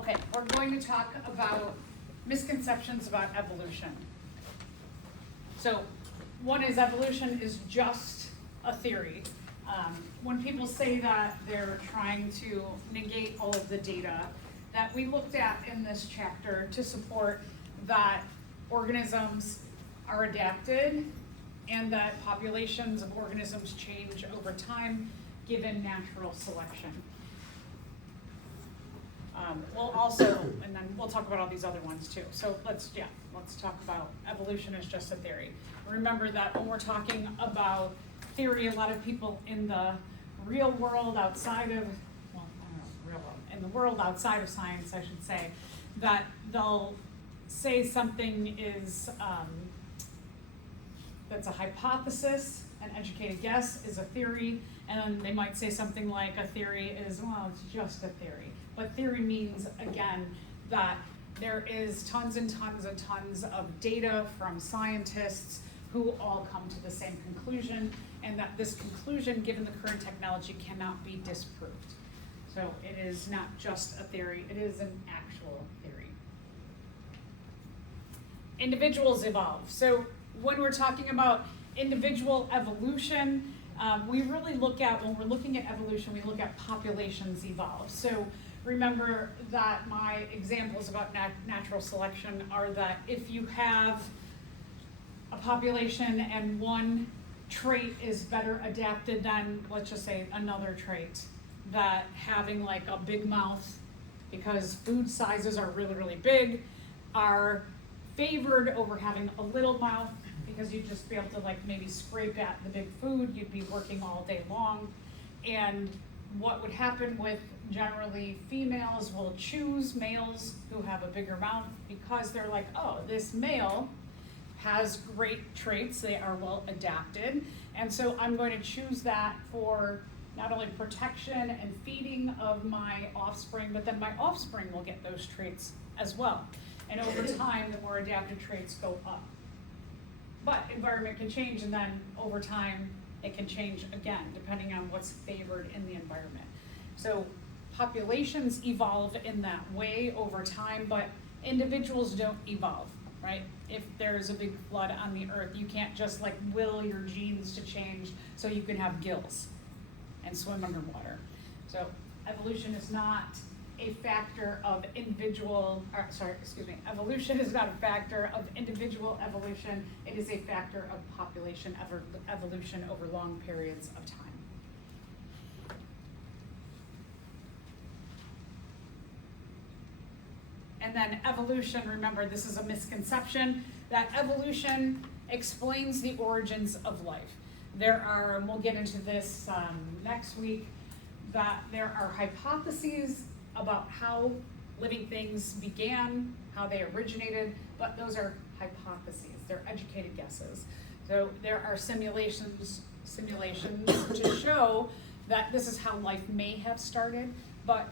Okay, we're going to talk about misconceptions about evolution. So one is evolution is just a theory. When people say that, they're trying to negate all of the data that we looked at in this chapter to support that organisms are adapted and that populations of organisms change over time given natural selection. We'll also, and then we'll talk about all these other ones too. So let's talk about evolution as just a theory. Remember that when we're talking about theory, a lot of people in the real world outside of, well, I don't know, real world, in the world outside of science, I should say, that they'll say something is, that's a hypothesis, an educated guess is a theory, and then they might say something like a theory is, well, it's just a theory. But theory means, again, that there is tons and tons and tons of data from scientists who all come to the same conclusion, and that this conclusion, given the current technology, cannot be disproved. So it is not just a theory, it is an actual theory. Individuals evolve. So when we're talking about individual evolution, we really look at, when we're looking at evolution, we look at populations evolve. So remember that my examples about natural selection are that if you have a population and one trait is better adapted than, let's just say, another trait, that having like a big mouth, because food sizes are really, really big, are favored over having a little mouth, because you'd just be able to like maybe scrape at the big food, you'd be working all day long. And what would happen with generally females will choose males who have a bigger mouth because they're like, oh, this male has great traits, they are well adapted, and so I'm going to choose that for not only protection and feeding of my offspring, but then my offspring will get those traits as well. And over time, the more adapted traits go up. But environment can change, and then over time, it can change again, depending on what's favored in the environment. So populations evolve in that way over time, but individuals don't evolve, right? If there's a big flood on the earth, you can't just like will your genes to change so you can have gills and swim underwater. So evolution is not a factor of evolution is not a factor of individual evolution, it is a factor of population evolution over long periods of time. And then evolution, remember this is a misconception, that evolution explains the origins of life. There are, and we'll get into this next week, that there are hypotheses about how living things began, how they originated, but those are hypotheses, they're educated guesses. So there are simulations to show that this is how life may have started, but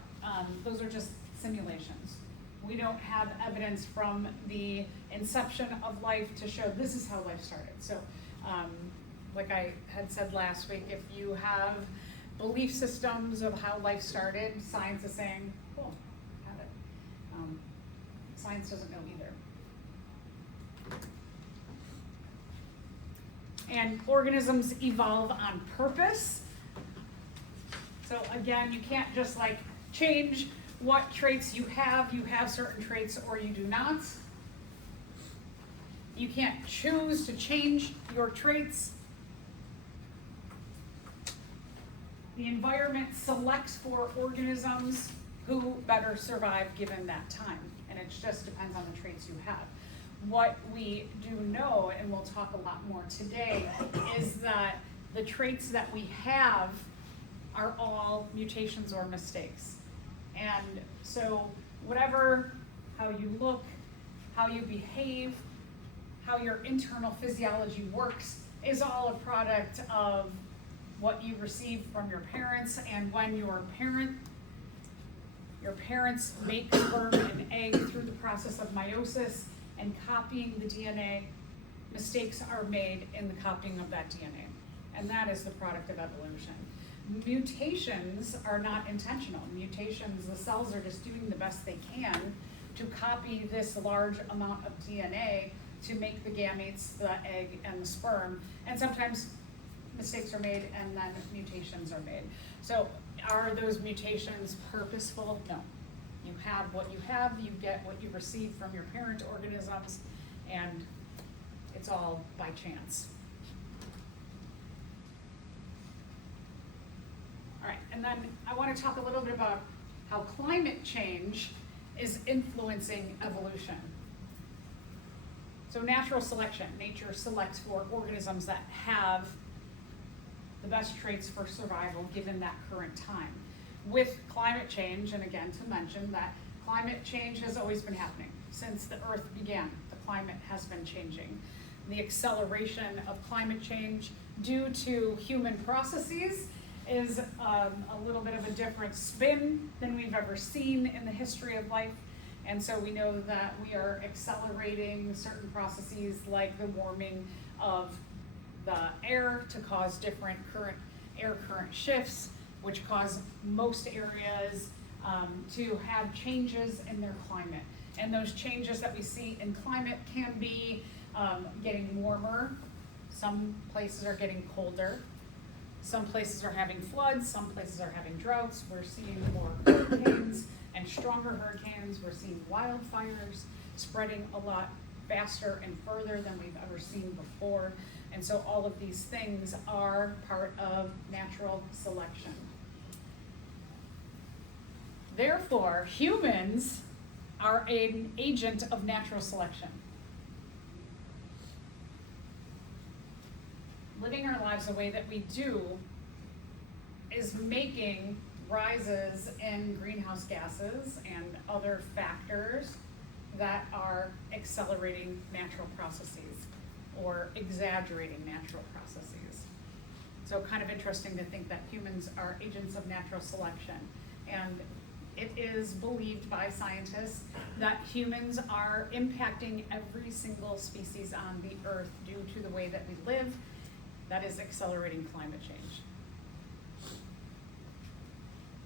those are just simulations. We don't have evidence from the inception of life to show this is how life started. So like I had said last week, if you have belief systems of how life started, science is saying, cool, have it. Science doesn't know either. And organisms evolve on purpose. So again, you can't just like change what traits you have certain traits or you do not. You can't choose to change your traits. The environment selects for organisms who better survive given that time, and it just depends on the traits you have. What we do know, and we'll talk a lot more today, is that the traits that we have are all mutations or mistakes. And so whatever, how you look, how you behave, how your internal physiology works is all a product of what you receive from your parents, and when your parents make sperm and egg through the process of meiosis and copying the DNA, mistakes are made in the copying of that DNA. And that is the product of evolution. mutations are not intentional. Mutations, the cells are just doing the best they can to copy this large amount of DNA to make the gametes, the egg, and the sperm. And sometimes mistakes are made and then mutations are made. So are those mutations purposeful? No. You have what you have, you get what you receive from your parent organisms, and it's all by chance. All right, and then I want to talk a little bit about how climate change is influencing evolution. So natural selection, nature selects for organisms that have the best traits for survival given that current time. With climate change, and again to mention that climate change has always been happening. Since the Earth began, the climate has been changing. The acceleration of climate change due to human processes is a little bit of a different spin than we've ever seen in the history of life. And so we know that we are accelerating certain processes like the warming of the air to cause different air current shifts, which cause most areas to have changes in their climate. And those changes that we see in climate can be getting warmer. Some places are getting colder. Some places are having floods, some places are having droughts. We're seeing more hurricanes and stronger hurricanes. We're seeing wildfires spreading a lot faster and further than we've ever seen before. And so all of these things are part of natural selection. Therefore, humans are an agent of natural selection. Living our lives the way that we do is making rises in greenhouse gases and other factors that are accelerating natural processes or exaggerating natural processes. So kind of interesting to think that humans are agents of natural selection. And it is believed by scientists that humans are impacting every single species on the earth due to the way that we live. That is accelerating climate change.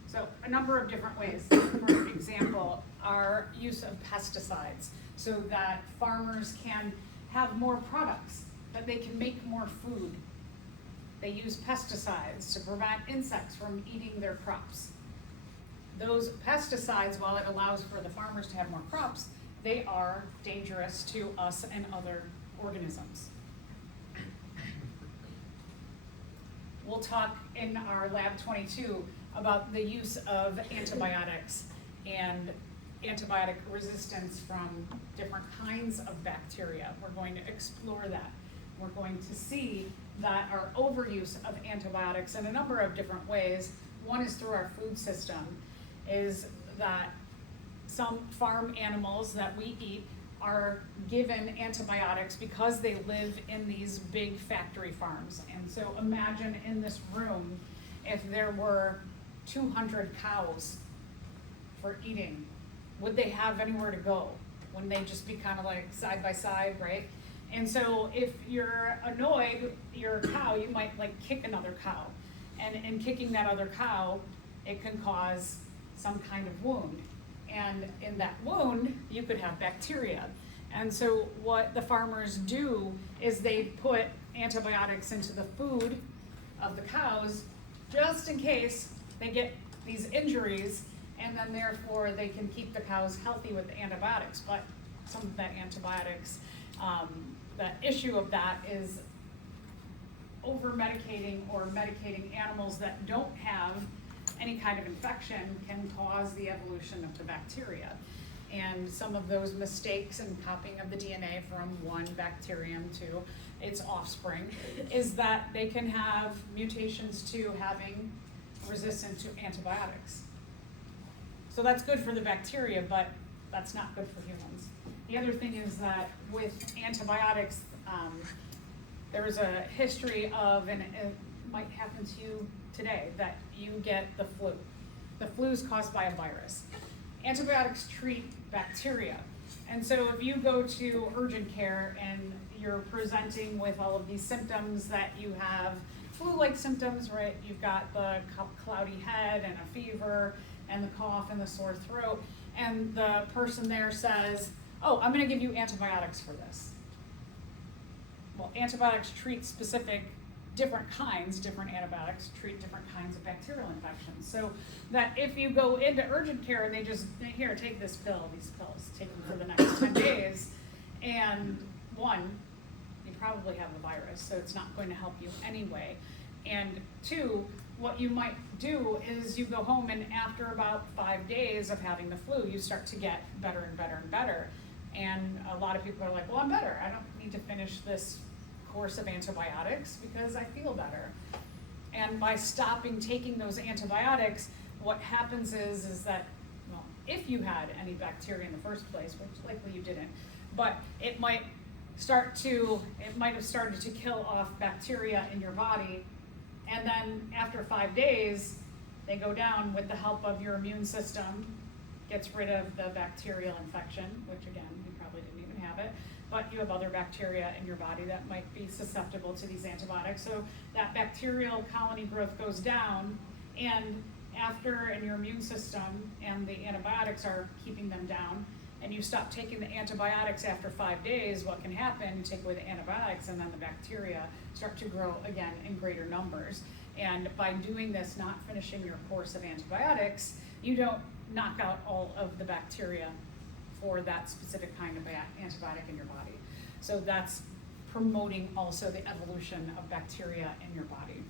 So a number of different ways. For example, our use of pesticides so that farmers can have more products, that they can make more food. They use pesticides to prevent insects from eating their crops. Those pesticides, while it allows for the farmers to have more crops, they are dangerous to us and other organisms. We'll talk in our Lab 22 about the use of antibiotics and antibiotic resistance from different kinds of bacteria. We're going to explore that. We're going to see that our overuse of antibiotics in a number of different ways, one is through our food system, is that some farm animals that we eat are given antibiotics because they live in these big factory farms. And so imagine in this room if there were 200 cows for eating. Would they have anywhere to go? Wouldn't they just be kind of like side by side, right? And so if you're annoyed, you're a cow, you might like kick another cow. And in kicking that other cow, it can cause some kind of wound. And in that wound, you could have bacteria. And so what the farmers do is they put antibiotics into the food of the cows just in case they get these injuries, and then therefore they can keep the cows healthy with the antibiotics. But some of that antibiotics, the issue of that is over-medicating or medicating animals that don't have any kind of infection can cause the evolution of the bacteria. And some of those mistakes in copying of the DNA from one bacterium to its offspring is that they can have mutations to having resistance to antibiotics. So that's good for the bacteria, but that's not good for humans. The other thing is that with antibiotics, there is a history of, and it might happen to you today, that you get the flu. The flu is caused by a virus. Antibiotics treat bacteria. And so if you go to urgent care and you're presenting with all of these symptoms that you have flu-like symptoms, right? You've got the cloudy head and a fever and the cough and the sore throat, and the person there says, oh, I'm gonna give you antibiotics for this. Well, antibiotics treat different antibiotics treat different kinds of bacterial infections. So that if you go into urgent care, they just, here, take these pills, take them for the next 10 days, and one, you probably have the virus, so it's not going to help you anyway. And two, what you might do is you go home, and after about 5 days of having the flu, you start to get better and better and better. And a lot of people are like, well, I'm better. I don't need to finish this course of antibiotics because I feel better. And by stopping taking those antibiotics, what happens is that, well, if you had any bacteria in the first place, which likely you didn't, but it might have started to kill off bacteria in your body, and then after 5 days, they go down with the help of your immune system, gets rid of the bacterial infection, which again, you probably didn't even have it, but you have other bacteria in your body that might be susceptible to these antibiotics. So that bacterial colony growth goes down, and your immune system and the antibiotics are keeping them down, and you stop taking the antibiotics after 5 days, what can happen, you take away the antibiotics and then the bacteria start to grow again in greater numbers. And by doing this, not finishing your course of antibiotics, you don't knock out all of the bacteria for that specific kind of antibiotic in your body. So that's promoting also the evolution of bacteria in your body.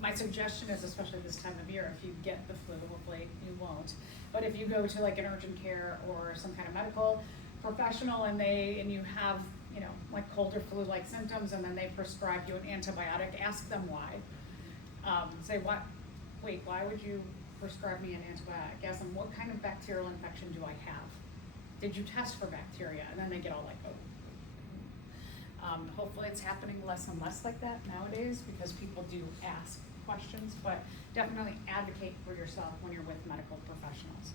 My suggestion is, especially this time of year, if you get the flu, hopefully you won't, but if you go to like an urgent care or some kind of medical professional and you have, like cold or flu-like symptoms, and then they prescribe you an antibiotic, ask them why. Say, why would you prescribe me an antibiotic? Ask them, what kind of bacterial infection do I have? Did you test for bacteria? And then they get all like, oh. Hopefully it's happening less and less like that nowadays because people do ask questions, but definitely advocate for yourself when you're with medical professionals.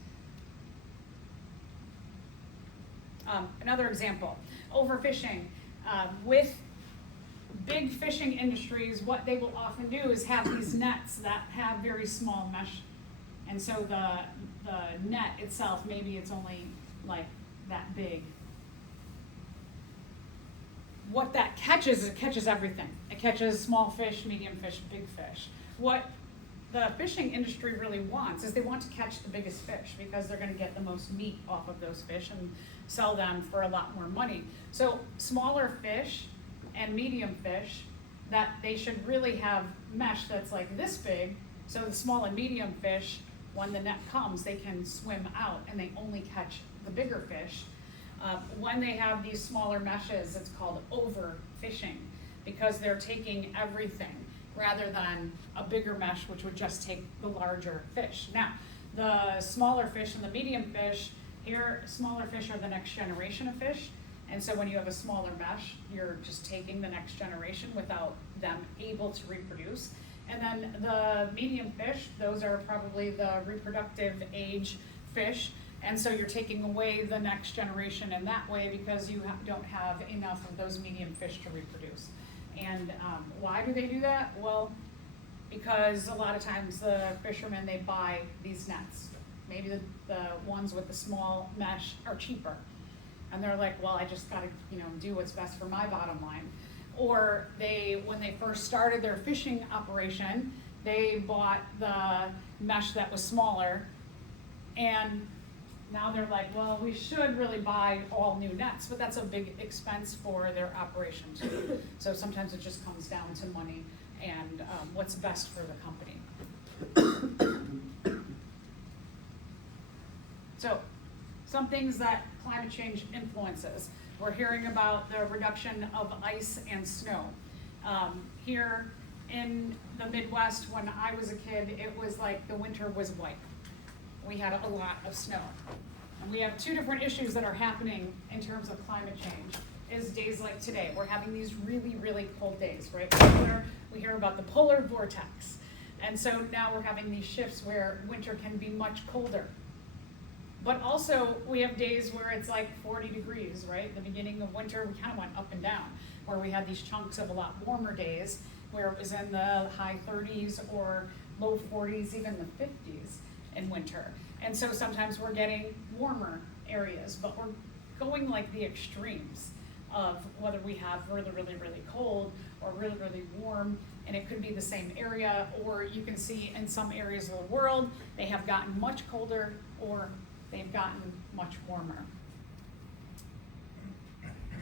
Another example, overfishing. With big fishing industries, what they will often do is have these nets that have very small mesh. And so the net itself, maybe it's only like that big. What that catches is it catches everything. It catches small fish, medium fish, big fish. What the fishing industry really wants is they want to catch the biggest fish because they're going to get the most meat off of those fish and sell them for a lot more money. So smaller fish and medium fish, that they should really have mesh that's like this big, so the small and medium fish, when the net comes, they can swim out and they only catch the bigger fish. When they have these smaller meshes, it's called overfishing because they're taking everything rather than a bigger mesh, which would just take the larger fish. Now, the smaller fish and the medium fish, smaller fish are the next generation of fish. And so when you have a smaller mesh, you're just taking the next generation without them able to reproduce. And then the medium fish, those are probably the reproductive age fish. And so you're taking away the next generation in that way because you don't have enough of those medium fish to reproduce. And why do they do that? Well, because a lot of times the fishermen, they buy these nets. Maybe the ones with the small mesh are cheaper. And they're like, well, I just gotta do what's best for my bottom line. Or when they first started their fishing operation, they bought the mesh that was smaller, and now they're like, well, we should really buy all new nets, but that's a big expense for their operation too. So sometimes it just comes down to money and what's best for the company. So some things that climate change influences. We're hearing about the reduction of ice and snow. Here in the Midwest, when I was a kid, it was like the winter was white. We had a lot of snow. And we have two different issues that are happening in terms of climate change. Is days like today. We're having these really, really cold days, right? We hear about the polar vortex. And so now we're having these shifts where winter can be much colder. But also we have days where it's like 40 degrees, right? The beginning of winter, we kind of went up and down, where we had these chunks of a lot warmer days. where it was in the high 30s or low 40s, even the 50s in winter. And so sometimes we're getting warmer areas, but we're going like the extremes of whether we have really, really, really cold or really, really warm, and it could be the same area, or you can see in some areas of the world, they have gotten much colder or they've gotten much warmer.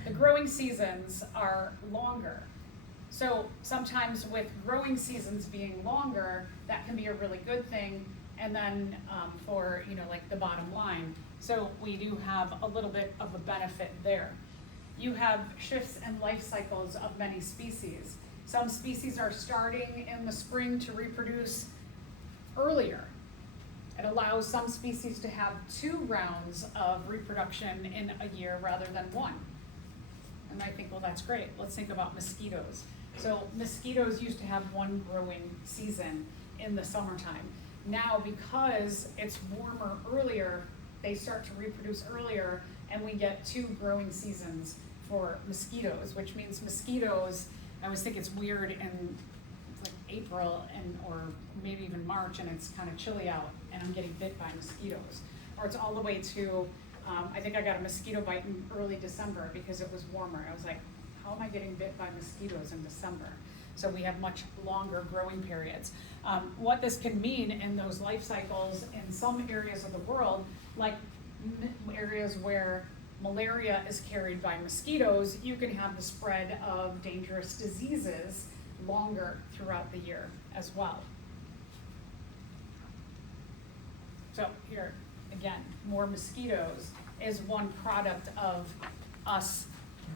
The growing seasons are longer. So sometimes with growing seasons being longer, that can be a really good thing. And then for, like the bottom line. So we do have a little bit of a benefit there. You have shifts in life cycles of many species. Some species are starting in the spring to reproduce earlier. It allows some species to have 2 rounds of reproduction in a year rather than 1. And I think, well, that's great. Let's think about mosquitoes. So mosquitoes used to have 1 growing season in the summertime. Now, because it's warmer earlier, they start to reproduce earlier, and we get 2 growing seasons for mosquitoes, which means mosquitoes, I always think it's weird in it's like April or maybe even March, and it's kind of chilly out, and I'm getting bit by mosquitoes. Or it's all the way to, I think I got a mosquito bite in early December because it was warmer. I was like, how am I getting bit by mosquitoes in December? So we have much longer growing periods. What this can mean in those life cycles in some areas of the world, like areas where malaria is carried by mosquitoes, you can have the spread of dangerous diseases longer throughout the year as well. So here, again, more mosquitoes is one product of us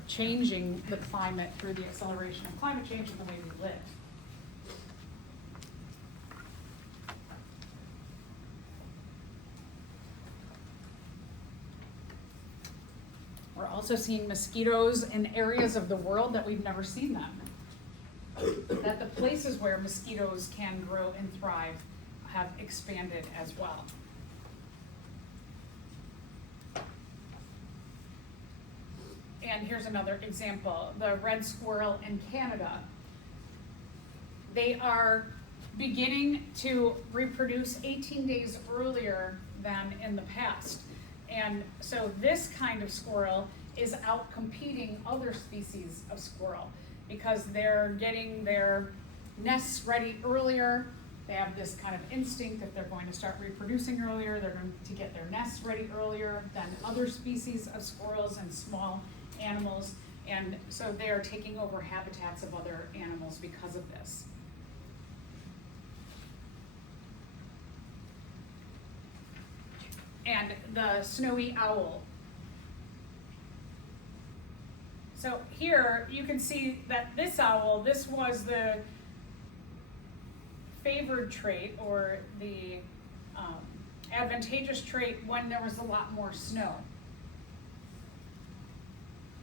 changing the climate through the acceleration of climate change and the way we live. We're also seeing mosquitoes in areas of the world that we've never seen them. That the places where mosquitoes can grow and thrive have expanded as well. And here's another example, the red squirrel in Canada. They are beginning to reproduce 18 days earlier than in the past. And so this kind of squirrel is out competing other species of squirrel because they're getting their nests ready earlier. They have this kind of instinct that they're going to start reproducing earlier. They're going to get their nests ready earlier than other species of squirrels and small animals. And so they are taking over habitats of other animals because of this. And the snowy owl. So here you can see that this owl, this was the favored trait or the advantageous trait when there was a lot more snow.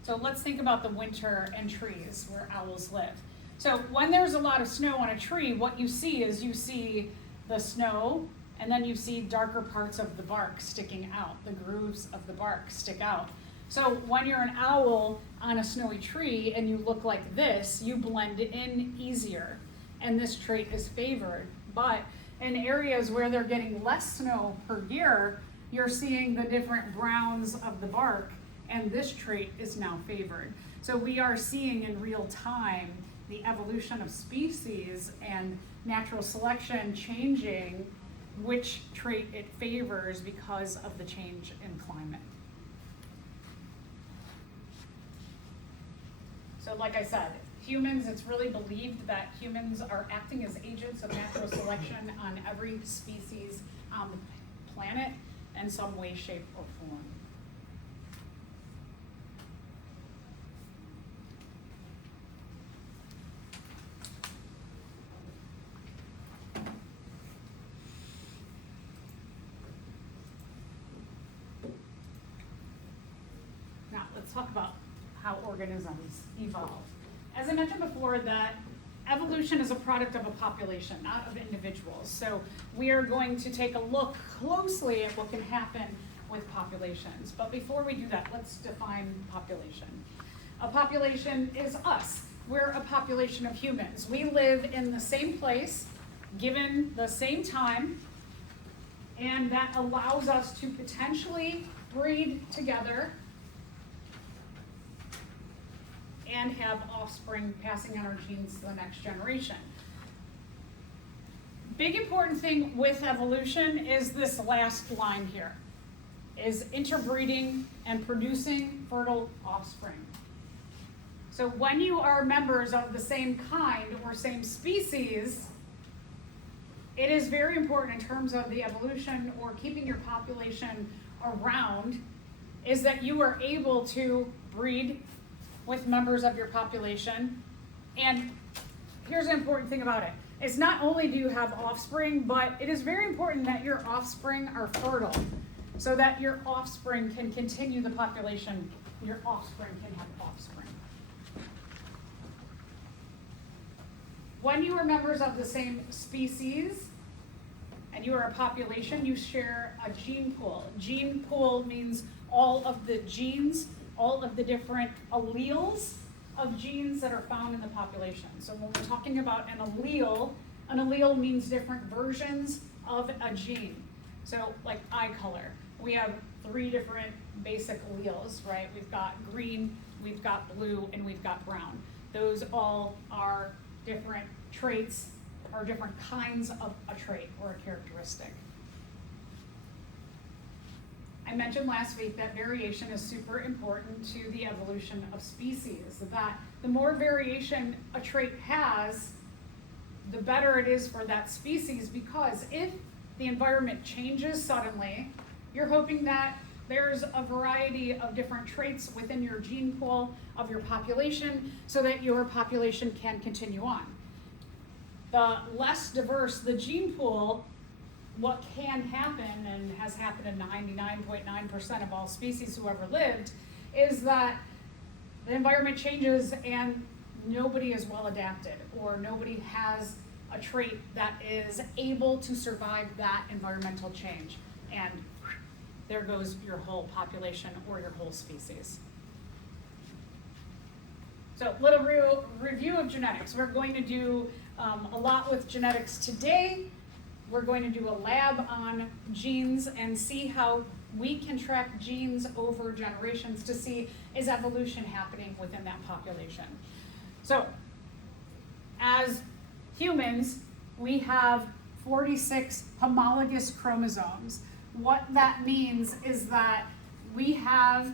So let's think about the winter and trees where owls live. So when there's a lot of snow on a tree, what you see is you see the snow, and then you see darker parts of the bark sticking out. The grooves of the bark stick out. So when you're an owl on a snowy tree and you look like this, you blend in easier, and this trait is favored. But in areas where they're getting less snow per year, you're seeing the different browns of the bark, and this trait is now favored. So we are seeing in real time the evolution of species and natural selection changing which trait it favors because of the change in climate. So like I said, humans, it's really believed that humans are acting as agents of natural selection on every species on the planet in some way, shape, or form. Now, let's talk about how organisms evolve. As I mentioned before, that evolution is a product of a population, not of individuals. So we are going to take a look closely at what can happen with populations. But before we do that, let's define population. A population is us. we're a population of humans. We live in the same place, given the same time, and that allows us to potentially breed together and have offspring passing on our genes to the next generation. Big important thing with evolution is this last line here, is interbreeding and producing fertile offspring. So when you are members of the same kind or same species, it is very important in terms of the evolution or keeping your population around, is that you are able to breed with members of your population. And here's an important thing about it. It's not only do you have offspring, but it is very important that your offspring are fertile so that your offspring can continue the population. Your offspring can have offspring. When you are members of the same species and you are a population, you share a gene pool. Gene pool means all of the genes, all of the different alleles of genes that are found in the population. So when we're talking about an allele means different versions of a gene. So like eye color, we have 3 different basic alleles, right? We've got green, we've got blue, and we've got brown. Those all are different traits or different kinds of a trait or a characteristic. I mentioned last week that variation is super important to the evolution of species, that the more variation a trait has, the better it is for that species, because if the environment changes suddenly, you're hoping that there's a variety of different traits within your gene pool of your population so that your population can continue on. The less diverse the gene pool, what can happen, and has happened in 99.9% of all species who ever lived, is that the environment changes and nobody is well adapted, or nobody has a trait that is able to survive that environmental change. And there goes your whole population or your whole species. So little review of genetics. We're going to do a lot with genetics today. We're going to do a lab on genes and see how we can track genes over generations to see, is evolution happening within that population. So as humans, we have 46 homologous chromosomes. What that means is that we have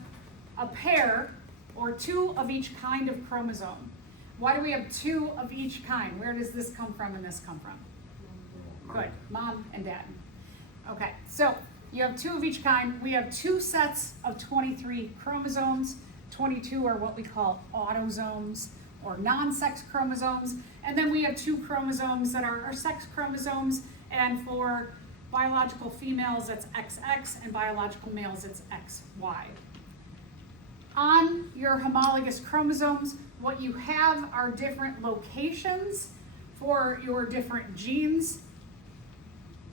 a pair or 2 of each kind of chromosome. Why do we have 2 of each kind? Where does this come from and this come from? Good, mom and dad. Okay, so you have 2 of each kind. We have 2 sets of 23 chromosomes. 22 are what we call autosomes or non-sex chromosomes. And then we have 2 chromosomes that are our sex chromosomes. And for biological females, it's XX, and biological males, it's XY. On your homologous chromosomes, what you have are different locations for your different genes.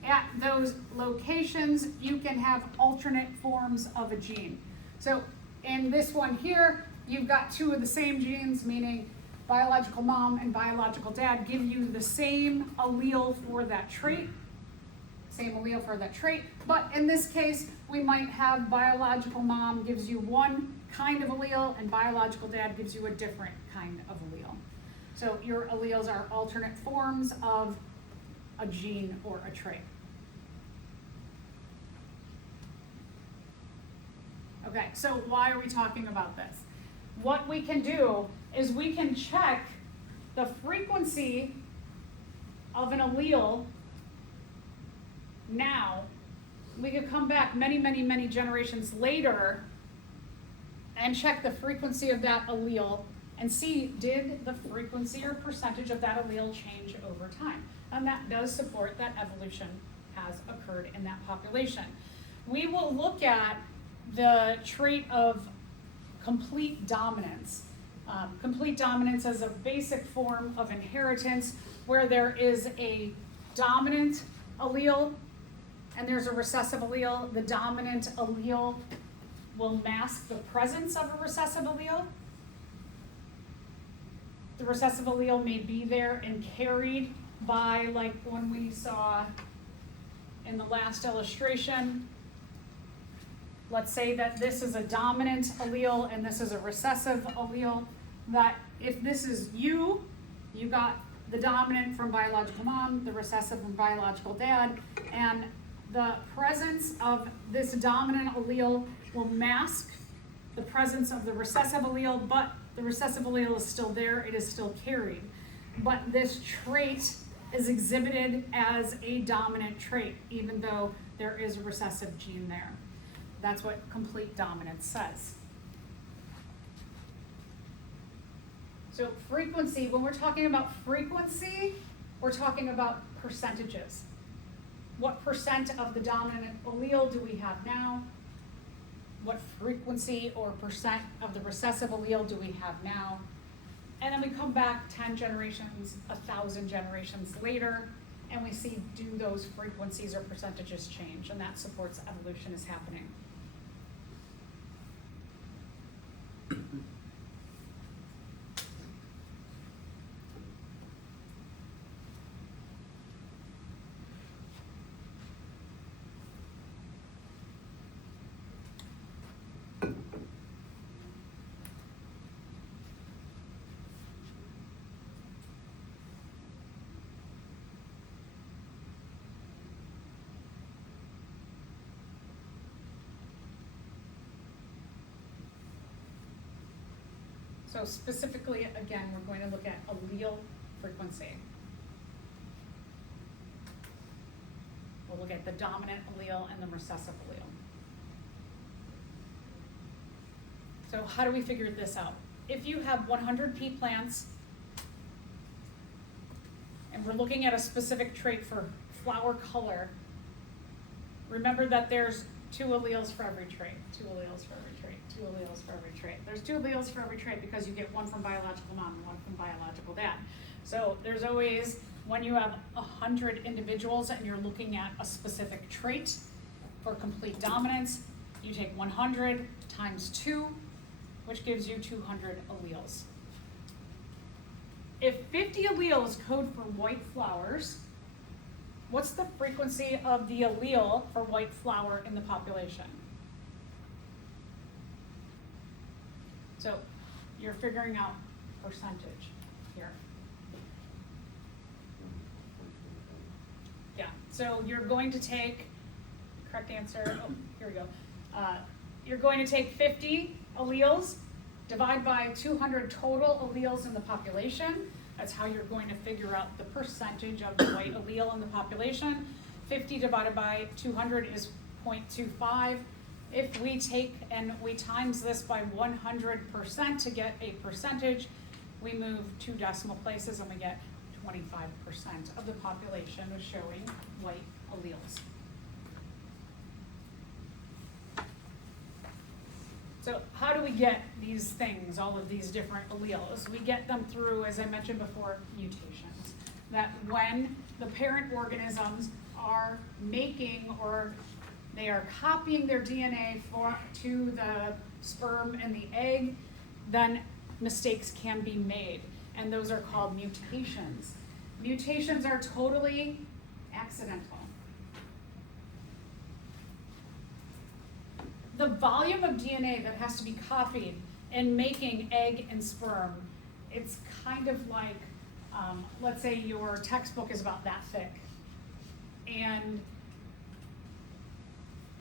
At those locations, you can have alternate forms of a gene. So in this one here, you've got 2 of the same genes, meaning biological mom and biological dad give you the same allele for that trait. But in this case, we might have biological mom gives you one kind of allele and biological dad gives you a different kind of allele. So your alleles are alternate forms of a gene or a trait. Okay, so why are we talking about this? What we can do is we can check the frequency of an allele now. We could come back many generations later and check the frequency of that allele and see, did the frequency or percentage of that allele change over time? And that does support that evolution has occurred in that population. We will look at the trait of complete dominance. Complete dominance is a basic form of inheritance where there is a dominant allele and there's a recessive allele. The dominant allele will mask the presence of a recessive allele. The recessive allele may be there and carried by, like when we saw in the last illustration, let's say that this is a dominant allele and this is a recessive allele, that if this is you got the dominant from biological mom, the recessive from biological dad, and the presence of this dominant allele will mask the presence of the recessive allele, but the recessive allele is still there, it is still carried. But this trait is exhibited as a dominant trait, even though there is a recessive gene there. That's what complete dominance says. So frequency, when we're talking about frequency, we're talking about percentages. What percent of the dominant allele do we have now? What frequency or percent of the recessive allele do we have now? And then we come back 10 generations, 1,000 generations later, and we see, do those frequencies or percentages change? And that supports evolution is happening. So specifically, again, we're going to look at allele frequency. We'll look at the dominant allele and the recessive allele. So how do we figure this out? If you have 100 pea plants, and we're looking at a specific trait for flower color, remember that there's 2 alleles for every trait, 2 alleles for every trait, 2 alleles for every trait. There's 2 alleles for every trait because you get one from biological mom and one from biological dad. So there's always, when you have 100 individuals and you're looking at a specific trait for complete dominance, you take 100 times 2, which gives you 200 alleles. If 50 alleles code for white flowers, what's the frequency of the allele for white flower in the population? So you're figuring out percentage here. Yeah, so you're going to take, correct answer, oh, here we go. You're going to take 50 alleles, divide by 200 total alleles in the population. That's how you're going to figure out the percentage of the white allele in the population. 50 divided by 200 is 0.25. If we take and we times this by 100% to get a percentage, we move 2 decimal places and we get 25% of the population is showing white alleles. So how do we get these things, all of these different alleles? We get them through, as I mentioned before, mutations. That when the parent organisms are making or they are copying their DNA to the sperm and the egg, then mistakes can be made, and those are called mutations. Mutations are totally accidental. The volume of DNA that has to be copied in making egg and sperm, it's kind of like, let's say your textbook is about that thick. And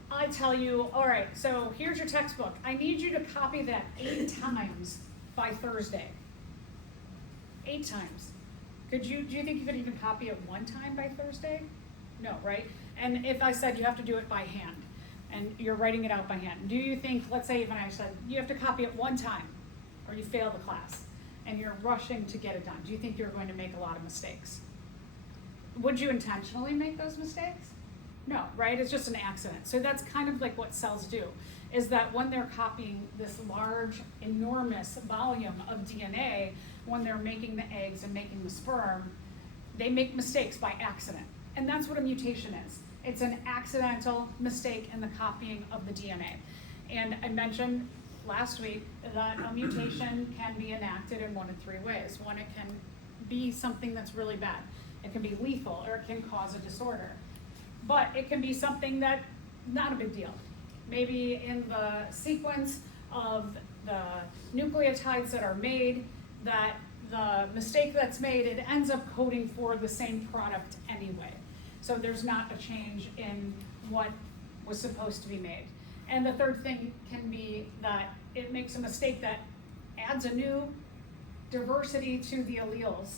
I tell you, all right, so here's your textbook. I need you to copy that 8 times by Thursday. 8 times. Do you think you could even copy it 1 time by Thursday? No, right? And if I said you have to do it by hand, and you're writing it out by hand, do you think, let's say even I said, you have to copy it 1 time, or you fail the class, and you're rushing to get it done, do you think you're going to make a lot of mistakes? Would you intentionally make those mistakes? No, right? It's just an accident. So that's kind of like what cells do, is that when they're copying this large, enormous volume of DNA, when they're making the eggs and making the sperm, they make mistakes by accident. And that's what a mutation is. It's an accidental mistake in the copying of the DNA. And I mentioned last week that a mutation can be enacted in one of three ways. One, it can be something that's really bad. It can be lethal, or it can cause a disorder. But it can be something that, not a big deal. Maybe in the sequence of the nucleotides that are made, that the mistake that's made, it ends up coding for the same product anyway. So there's not a change in what was supposed to be made. And the third thing can be that it makes a mistake that adds a new diversity to the alleles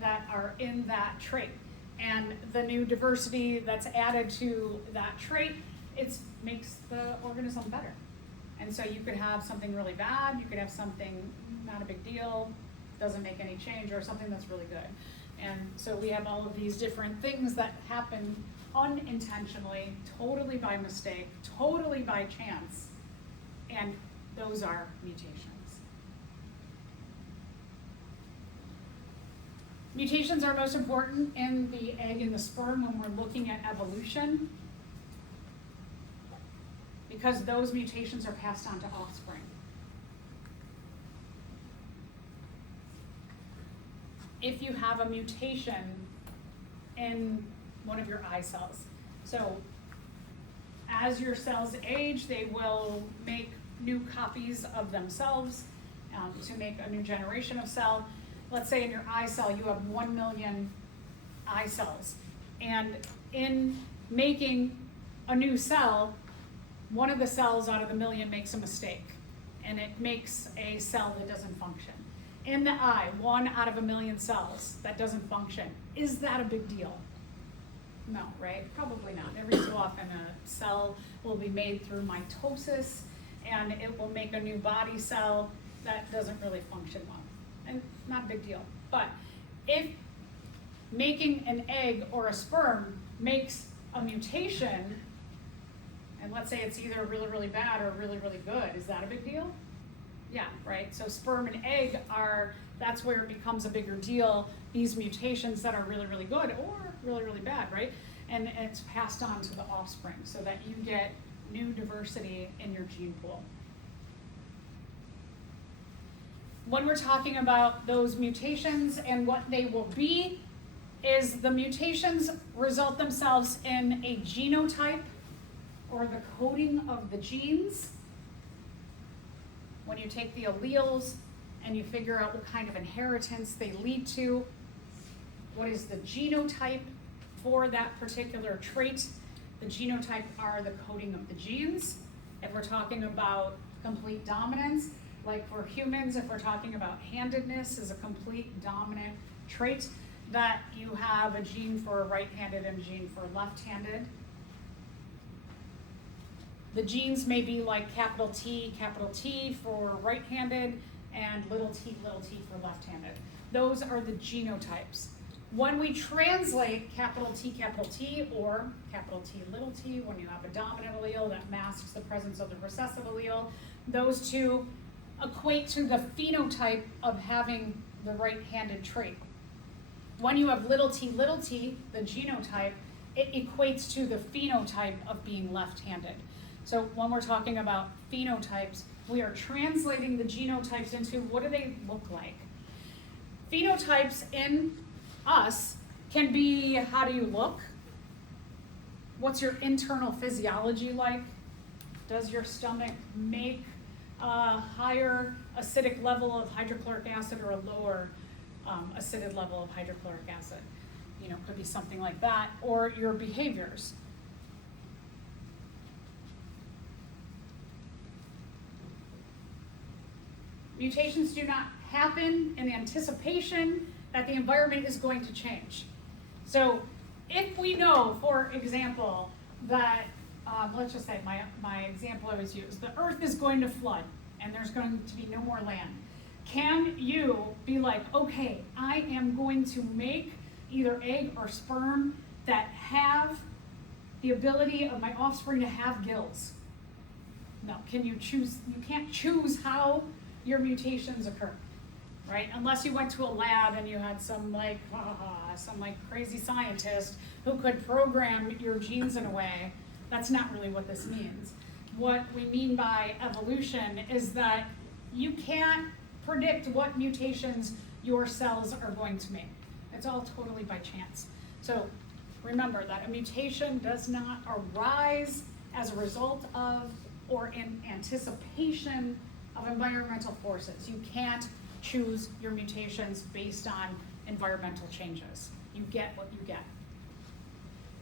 that are in that trait. And the new diversity that's added to that trait, it makes the organism better. And so you could have something really bad, you could have something not a big deal, doesn't make any change, or something that's really good. And so we have all of these different things that happen unintentionally, totally by mistake, totally by chance, and those are mutations. Mutations are most important in the egg and the sperm when we're looking at evolution, because those mutations are passed on to offspring. If you have a mutation in one of your eye cells, so as your cells age, they will make new copies of themselves to make a new generation of cell. Let's say in your eye cell you have 1 million eye cells, and in making a new cell, one of the cells out of the million makes a mistake, and it makes a cell that doesn't function. In the eye, 1 out of 1 million cells that doesn't function. Is that a big deal? No, right? Probably not. Every so often a cell will be made through mitosis, and it will make a new body cell that doesn't really function well. And not a big deal. But if making an egg or a sperm makes a mutation, and let's say it's either really, really bad or really, really good, is that a big deal? Yeah, right? So sperm and egg that's where it becomes a bigger deal, these mutations that are really, really good or really, really bad, right? And it's passed on to the offspring so that you get new diversity in your gene pool. When we're talking about those mutations and what they will be, is the mutations result themselves in a genotype or the coding of the genes. When you take the alleles and you figure out what kind of inheritance they lead to, what is the genotype for that particular trait? The genotype are the coding of the genes. If we're talking about complete dominance, like for humans, if we're talking about handedness is a complete dominant trait, that you have a gene for right-handed and a gene for left-handed. The genes may be like capital T for right-handed, and little t for left-handed. Those are the genotypes. When we translate capital T, or capital T, when you have a dominant allele that masks the presence of the recessive allele, those two equate to the phenotype of having the right-handed trait. When you have little t, the genotype, it equates to the phenotype of being left-handed. So when we're talking about phenotypes, we are translating the genotypes into what do they look like. Phenotypes in us can be, how do you look? What's your internal physiology like? Does your stomach make a higher acidic level of hydrochloric acid or a lower acidic level of hydrochloric acid? You know, could be something like that, or your behaviors. Mutations do not happen in anticipation that the environment is going to change. So if we know, for example, that, let's just say my example I always use, the earth is going to flood and there's going to be no more land. Can you be like, okay, I am going to make either egg or sperm that have the ability of my offspring to have gills? No, can you choose? You can't choose how your mutations occur, right? Unless you went to a lab and you had some crazy scientist who could program your genes in a way. That's not really what this means. what we mean by evolution is that you can't predict what mutations your cells are going to make. It's all totally by chance. So remember that a mutation does not arise as a result of or in anticipation of environmental forces. You can't choose your mutations based on environmental changes. You get what you get.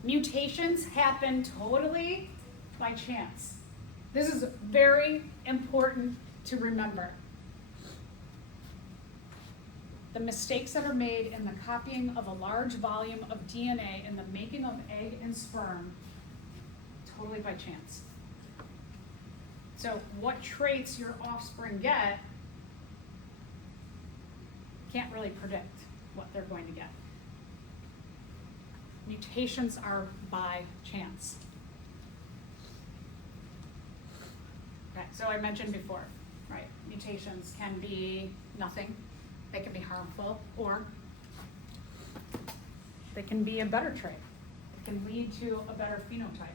Mutations happen totally by chance. This is very important to remember. The mistakes that are made in the copying of a large volume of DNA in the making of egg and sperm, totally by chance. So what traits your offspring get, can't really predict what they're going to get. Mutations are by chance. Okay, so I mentioned before, right? Mutations can be nothing. They can be harmful, or they can be a better trait. It can lead to a better phenotype.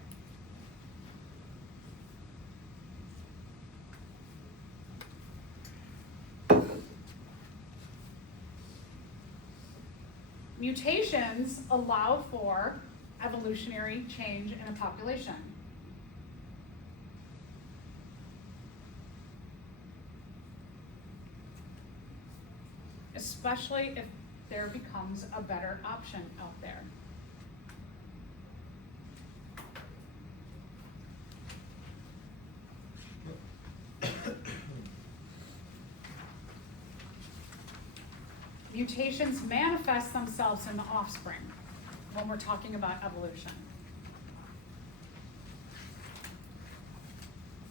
Mutations allow for evolutionary change in a population. Especially if there becomes a better option out there. Mutations manifest themselves in the offspring when we're talking about evolution.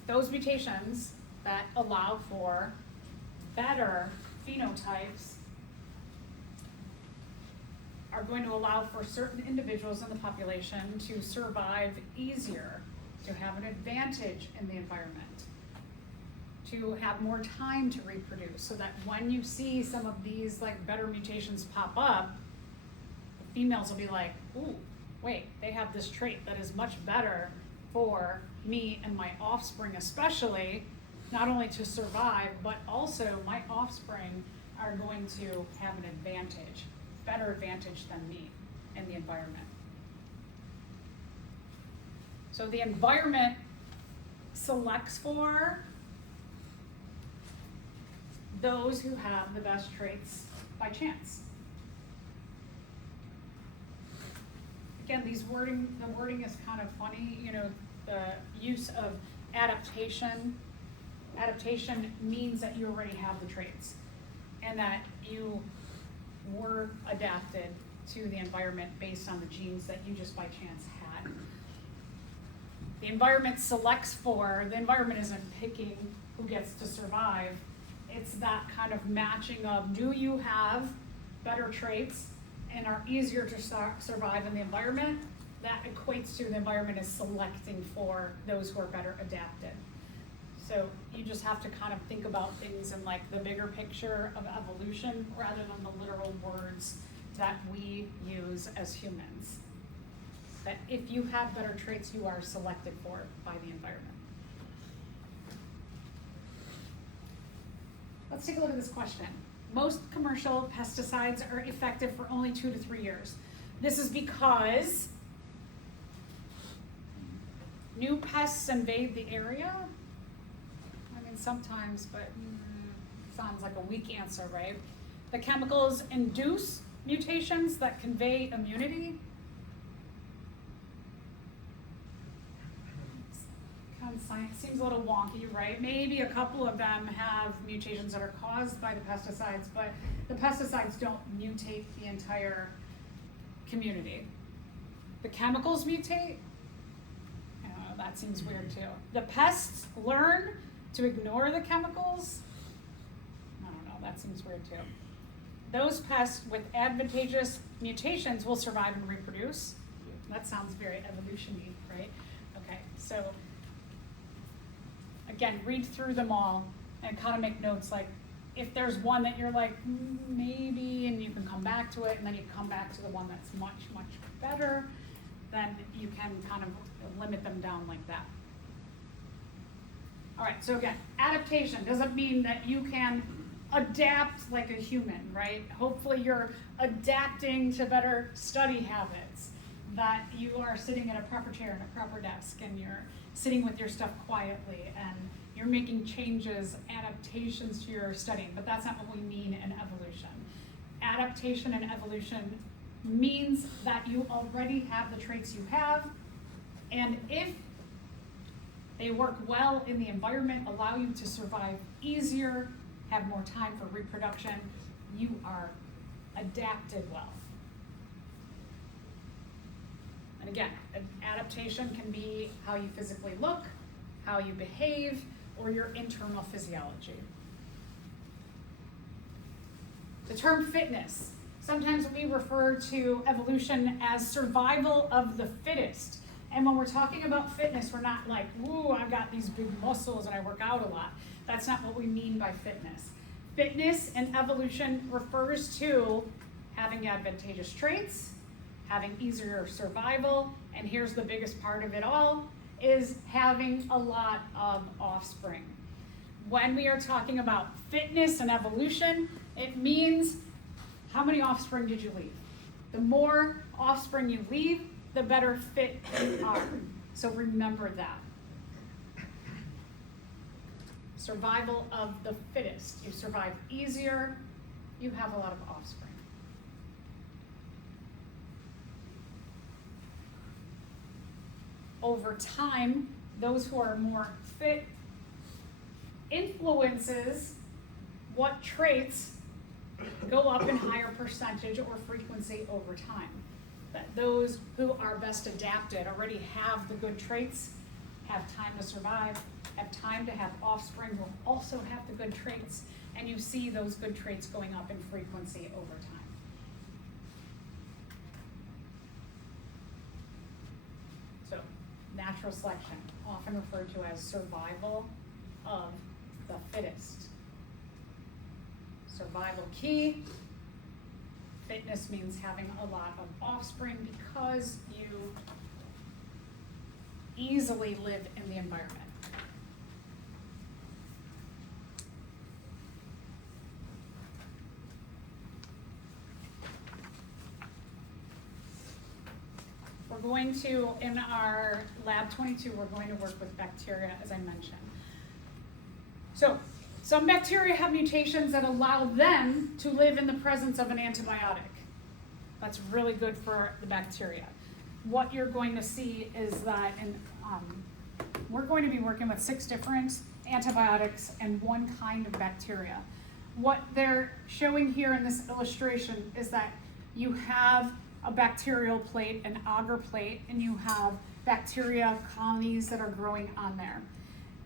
Those mutations that allow for better phenotypes are going to allow for certain individuals in the population to survive easier, to have an advantage in the environment, to have more time to reproduce, so that when you see some of these like better mutations pop up, the females will be like, ooh, wait, they have this trait that is much better for me and my offspring especially, not only to survive, but also my offspring are going to have an advantage, better advantage than me in the environment. So the environment selects for those who have the best traits by chance. Again, the wording is kind of funny, you know, the use of adaptation. Adaptation means that you already have the traits and that you were adapted to the environment based on the genes that you just by chance had. The environment selects for, the environment isn't picking who gets to survive. It's that kind of matching of, do you have better traits and are easier to survive in the environment? That equates to the environment is selecting for those who are better adapted. So you just have to kind of think about things in like the bigger picture of evolution rather than the literal words that we use as humans. That if you have better traits, you are selected for by the environment. Let's take a look at this question. Most commercial pesticides are effective for only 2 to 3 years. This is because new pests invade the area. I mean, sometimes, but sounds like a weak answer, right? The chemicals induce mutations that convey immunity. Science seems a little wonky, right? Maybe a couple of them have mutations that are caused by the pesticides, but the pesticides don't mutate the entire community. The chemicals mutate? I don't know, that seems weird too. The pests learn to ignore the chemicals? I don't know, that seems weird too. Those pests with advantageous mutations will survive and reproduce. That sounds very evolution-y, right? Okay, so again, read through them all and kind of make notes, like if there's one that you're like, maybe, and you can come back to it, and then you come back to the one that's much, much better, then you can kind of limit them down like that. All right, so again, adaptation doesn't mean that you can adapt like a human, right? Hopefully you're adapting to better study habits, that you are sitting at a proper chair and a proper desk, and you're sitting with your stuff quietly, and you're making changes, adaptations to your studying, but that's not what we mean in evolution. Adaptation and evolution means that you already have the traits you have, and if they work well in the environment, allow you to survive easier, have more time for reproduction, you are adapted well. And again, an adaptation can be how you physically look, how you behave, or your internal physiology. The term fitness. Sometimes we refer to evolution as survival of the fittest. And when we're talking about fitness, we're not like, woo, I've got these big muscles and I work out a lot. That's not what we mean by fitness. Fitness in evolution refers to having advantageous traits, having easier survival, and here's the biggest part of it all, is having a lot of offspring. When we are talking about fitness and evolution, it means how many offspring did you leave? The more offspring you leave, the better fit you are. So remember that. Survival of the fittest. You survive easier, you have a lot of offspring. Over time, those who are more fit influences what traits go up in higher percentage or frequency over time. That those who are best adapted already have the good traits, have time to survive, have time to have offspring who also have the good traits, and you see those good traits going up in frequency over time. So, natural selection, often referred to as survival of the fittest. Survival key. Fitness means having a lot of offspring because you easily live in the environment. We're going to, in our lab 22, we're going to work with bacteria, as I mentioned. So, some bacteria have mutations that allow them to live in the presence of an antibiotic. That's really good for the bacteria. What you're going to see is that we're going to be working with 6 different antibiotics and 1 kind of bacteria. What they're showing here in this illustration is that you have a bacterial plate, an agar plate, and you have bacteria colonies that are growing on there.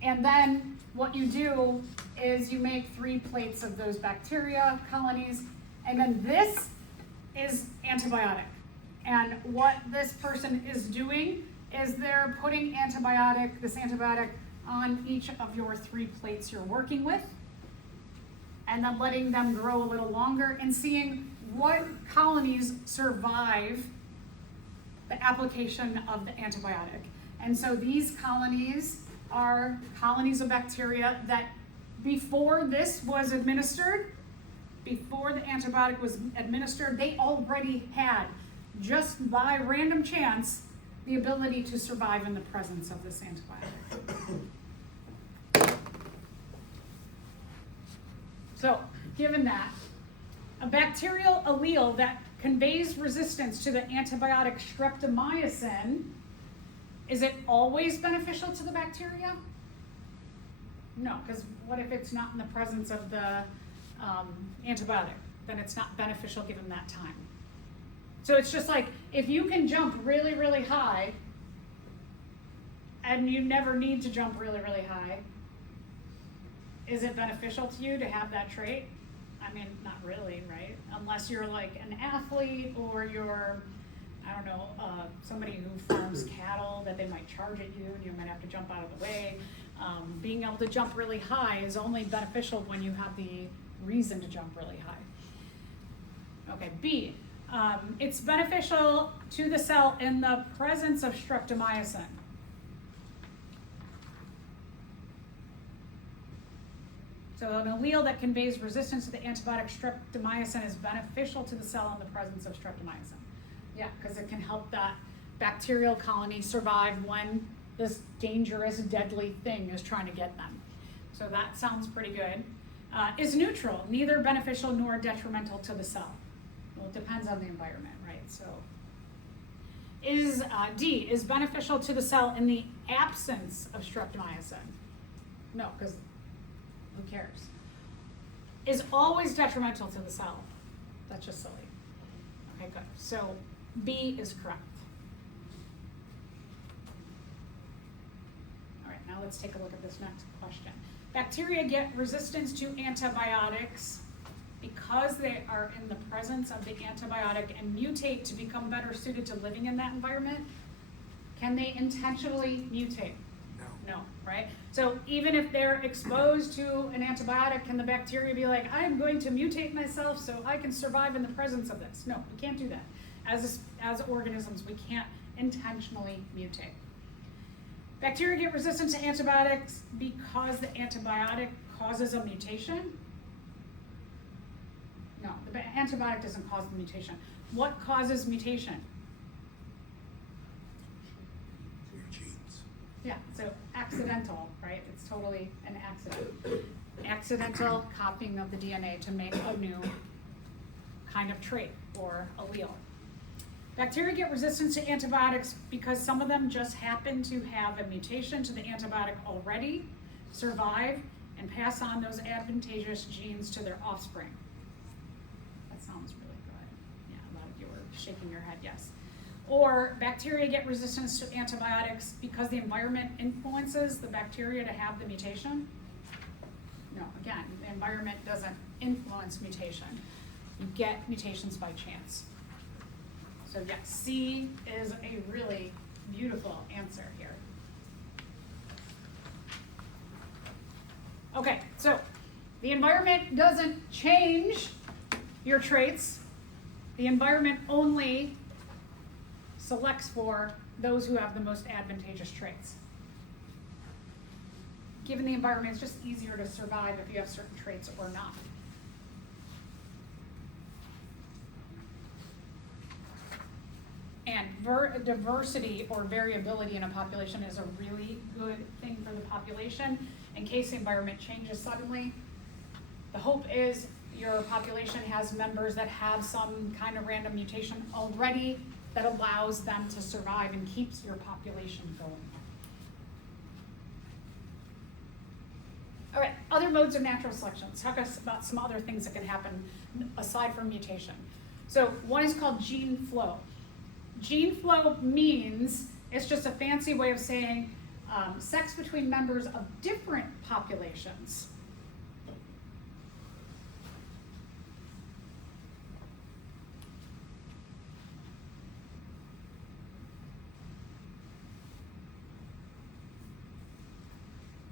And then what you do is you make 3 plates of those bacteria colonies, and then this is antibiotic. And what this person is doing is they're putting this antibiotic on each of your 3 plates you're working with, and then letting them grow a little longer and seeing what colonies survive the application of the antibiotic. And so these colonies are colonies of bacteria that before this was administered, before the antibiotic was administered, they already had, just by random chance, the ability to survive in the presence of this antibiotic. So, given that, a bacterial allele that conveys resistance to the antibiotic streptomycin, is it always beneficial to the bacteria? No, because what if it's not in the presence of the antibiotic? Then it's not beneficial given that time. So it's just like, if you can jump really, really high, and you never need to jump really, really high, is it beneficial to you to have that trait? I mean, not really, right? Unless you're like an athlete or you're, I don't know, somebody who farms cattle that they might charge at you and you might have to jump out of the way. Being able to jump really high is only beneficial when you have the reason to jump really high. Okay, B, it's beneficial to the cell in the presence of streptomycin. So an allele that conveys resistance to the antibiotic streptomycin is beneficial to the cell in the presence of streptomycin. Yeah, because it can help that bacterial colony survive when this dangerous, deadly thing is trying to get them. So that sounds pretty good. Is neutral, neither beneficial nor detrimental to the cell. Well, it depends on the environment, right? So is D, is beneficial to the cell in the absence of streptomycin? No, because who cares? Is always detrimental to the cell? That's just silly. Okay, good. So B is correct. All right, now let's take a look at this next question. Bacteria get resistance to antibiotics because they are in the presence of the antibiotic and mutate to become better suited to living in that environment. Can they intentionally mutate? No, right? So even if they're exposed to an antibiotic, can the bacteria be like, I am going to mutate myself so I can survive in the presence of this? No, we can't do that. As organisms, we can't intentionally mutate. Bacteria get resistant to antibiotics because the antibiotic causes a mutation? No, the antibiotic doesn't cause the mutation. What causes mutation? Your genes. Yeah, so accidental, right? It's totally an accident. Accidental copying of the DNA to make a new kind of trait or allele. Bacteria get resistant to antibiotics because some of them just happen to have a mutation to the antibiotic already, survive, and pass on those advantageous genes to their offspring. That sounds really good. Yeah, a lot of you are shaking your head, yes. Or bacteria get resistance to antibiotics because the environment influences the bacteria to have the mutation. No, again, the environment doesn't influence mutation. You get mutations by chance. So yes, C is a really beautiful answer here. Okay, so the environment doesn't change your traits. The environment only selects for those who have the most advantageous traits. Given the environment, it's just easier to survive if you have certain traits or not. And diversity or variability in a population is a really good thing for the population in case the environment changes suddenly. The hope is your population has members that have some kind of random mutation already that allows them to survive and keeps your population going. All right, other modes of natural selection. Let's talk about some other things that can happen aside from mutation. So one is called gene flow. Gene flow means, it's just a fancy way of saying sex between members of different populations.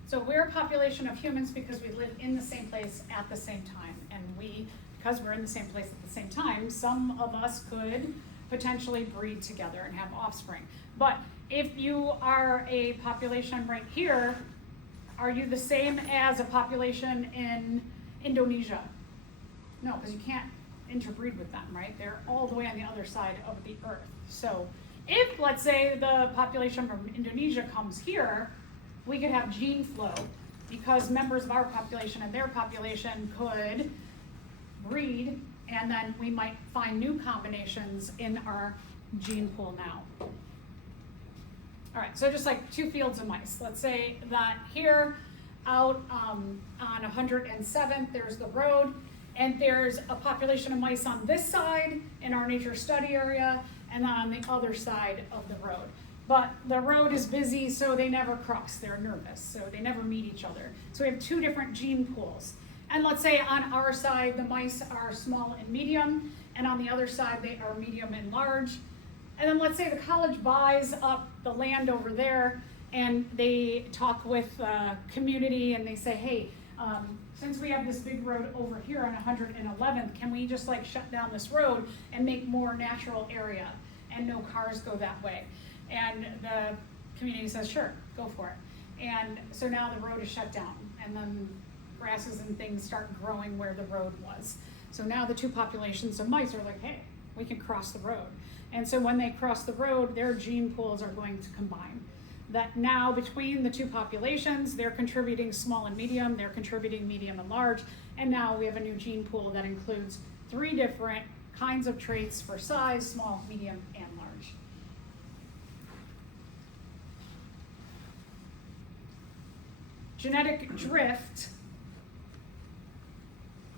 So we're a population of humans because we live in the same place at the same time. And because we're in the same place at the same time, some of us could potentially breed together and have offspring. But if you are a population right here, are you the same as a population in Indonesia? No, because you can't interbreed with them, right? They're all the way on the other side of the earth. So if, let's say, the population from Indonesia comes here, we could have gene flow because members of our population and their population could breed, and then we might find new combinations in our gene pool now. All right, so just like two fields of mice. Let's say that here out on 107th, there's the road, and there's a population of mice on this side in our nature study area, and then on the other side of the road. But the road is busy, so they never cross. They're nervous, so they never meet each other. So we have two different gene pools. And let's say on our side, the mice are small and medium, and on the other side, they are medium and large. And then let's say the college buys up the land over there, and they talk with the community, and they say, hey, since we have this big road over here on 111th, can we just like shut down this road and make more natural area and no cars go that way? And the community says, sure, go for it. And so now the road is shut down, and then grasses and things start growing where the road was. So now the two populations of mice are like, hey, we can cross the road. And so when they cross the road, their gene pools are going to combine. That now between the two populations, they're contributing small and medium, they're contributing medium and large, and now we have a new gene pool that includes 3 different kinds of traits for size, small, medium, and large. Genetic drift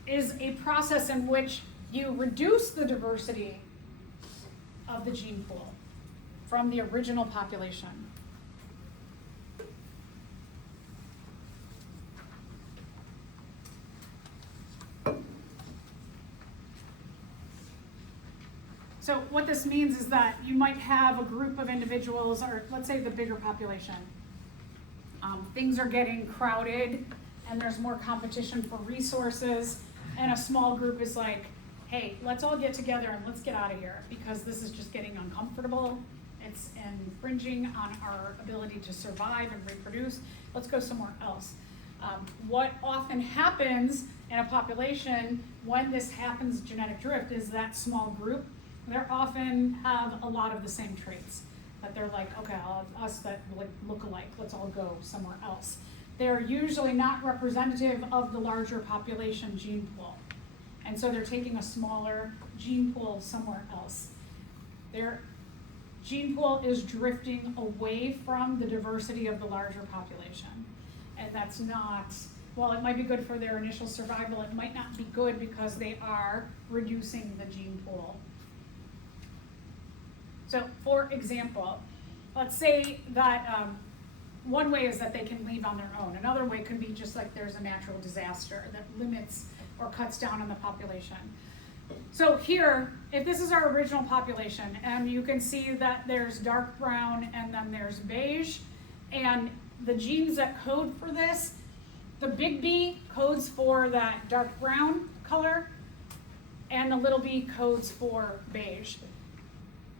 is a process in which you reduce the diversity of the gene pool from the original population. So what this means is that you might have a group of individuals, or let's say the bigger population. Things are getting crowded and there's more competition for resources, and a small group is like, hey, let's all get together and let's get out of here because this is just getting uncomfortable. It's infringing on our ability to survive and reproduce. Let's go somewhere else. What often happens in a population when this happens, genetic drift, is that small group, they often have a lot of the same traits. That they're like, okay, us that like look alike, let's all go somewhere else. They're usually not representative of the larger population gene pool. And so they're taking a smaller gene pool somewhere else. Their gene pool is drifting away from the diversity of the larger population. And that's not, while it might be good for their initial survival, it might not be good because they are reducing the gene pool. So for example, let's say that one way is that they can leave on their own. Another way could be just like there's a natural disaster that limits or cuts down on the population. So here, if this is our original population, and you can see that there's dark brown and then there's beige, and the genes that code for this, the big B codes for that dark brown color, and the little b codes for beige.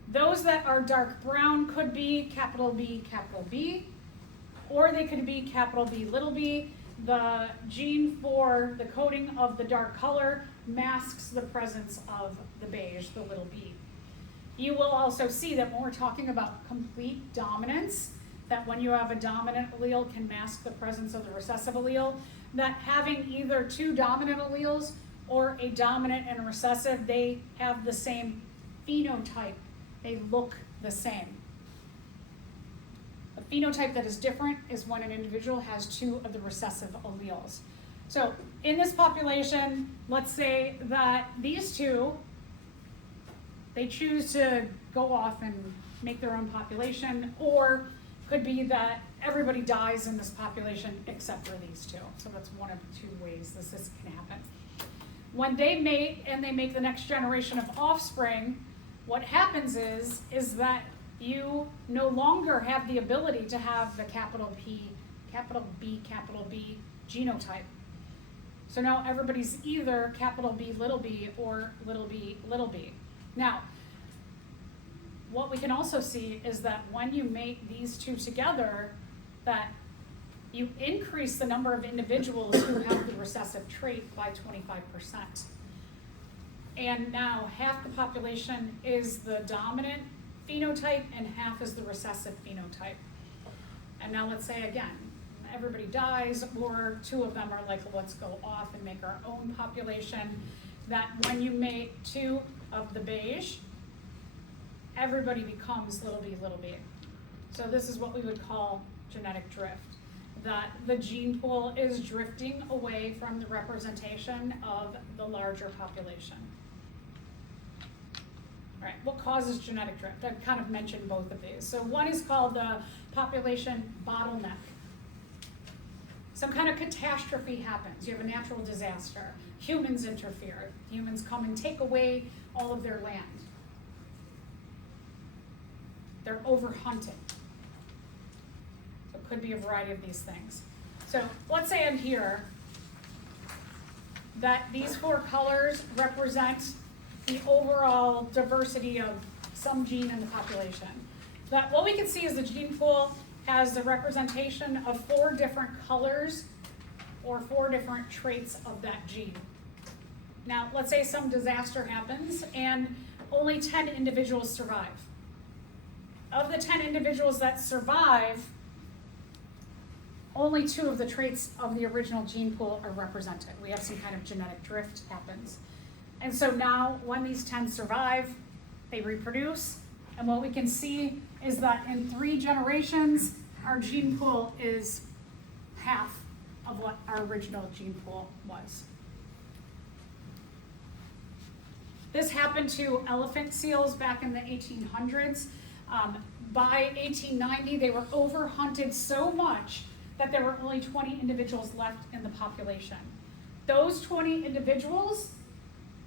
Those that are dark brown could be capital B, or they could be capital B, little b. The gene for the coding of the dark color masks the presence of the beige, the little b. You will also see that when we're talking about complete dominance, that when you have a dominant allele can mask the presence of the recessive allele, that having either 2 dominant alleles or a dominant and a recessive, they have the same phenotype. They look the same. A phenotype that is different is when an individual has 2 of the recessive alleles. So in this population, let's say that these 2, they choose to go off and make their own population, or could be that everybody dies in this population except for these 2. So that's one of 2 ways this can happen. When they mate and they make the next generation of offspring, what happens is that you no longer have the ability to have the capital P, capital B genotype. So now everybody's either capital B or little b. Now, what we can also see is that when you mate these 2 together, that you increase the number of individuals who have the recessive trait by 25%. And now half the population is the dominant phenotype and half is the recessive phenotype. And now let's say again, everybody dies, or 2 of them are like, let's go off and make our own population, that when you mate 2 of the beige, everybody becomes little b. So this is what we would call genetic drift, that the gene pool is drifting away from the representation of the larger population. All right, what causes genetic drift? I've kind of mentioned both of these. So one is called the population bottleneck. Some kind of catastrophe happens. You have a natural disaster. Humans interfere. Humans come and take away all of their land. They're overhunted. So it could be a variety of these things. So let's say in here that these 4 colors represent the overall diversity of some gene in the population. That what we can see is the gene pool has the representation of 4 different colors or 4 different traits of that gene. Now, let's say some disaster happens and only 10 individuals survive. Of the 10 individuals that survive, only 2 of the traits of the original gene pool are represented. We have some kind of genetic drift happens. And so now, when these 10 survive, they reproduce, and what we can see is that in 3 generations, our gene pool is half of what our original gene pool was. This happened to elephant seals back in the 1800s. By 1890, they were overhunted so much that there were only 20 individuals left in the population. Those 20 individuals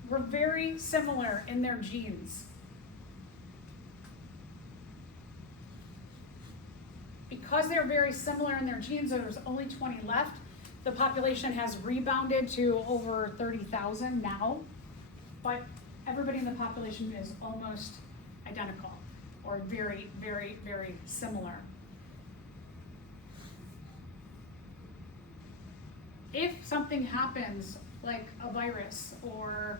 were very similar in their genes. Because they're very similar in their genes, and there's only 20 left, the population has rebounded to over 30,000 now, but everybody in the population is almost identical, or very, very, very similar. If something happens, like a virus, or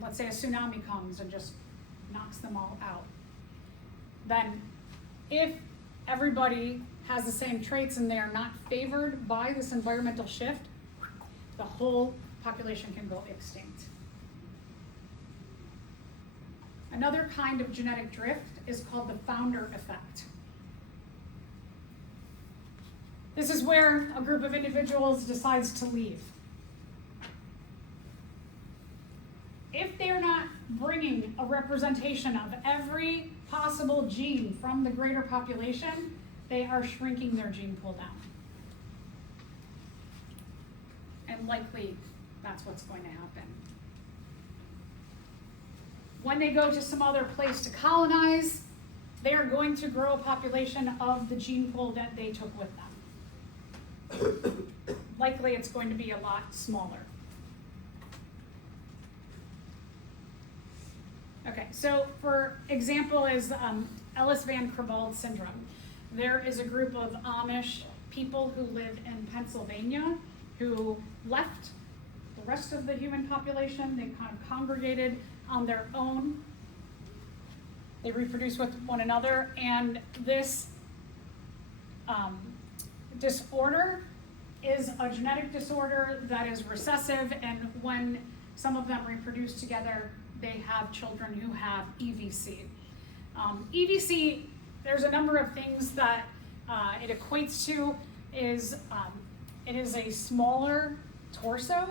let's say a tsunami comes and just knocks them all out, then if everybody has the same traits and they are not favored by this environmental shift, the whole population can go extinct. Another kind of genetic drift is called the founder effect. This is where a group of individuals decides to leave. If they're not bringing a representation of every possible gene from the greater population, they are shrinking their gene pool down. And likely, that's what's going to happen. When they go to some other place to colonize, they are going to grow a population of the gene pool that they took with them. Likely, it's going to be a lot smaller. Okay, so for example is Ellis Van Creveld syndrome. There is a group of Amish people who live in Pennsylvania who left the rest of the human population. They kind of congregated on their own. They reproduce with one another, and this disorder is a genetic disorder that is recessive, and when some of them reproduce together, they have children who have EVC. EVC, there's a number of things that it equates to. It is a smaller torso,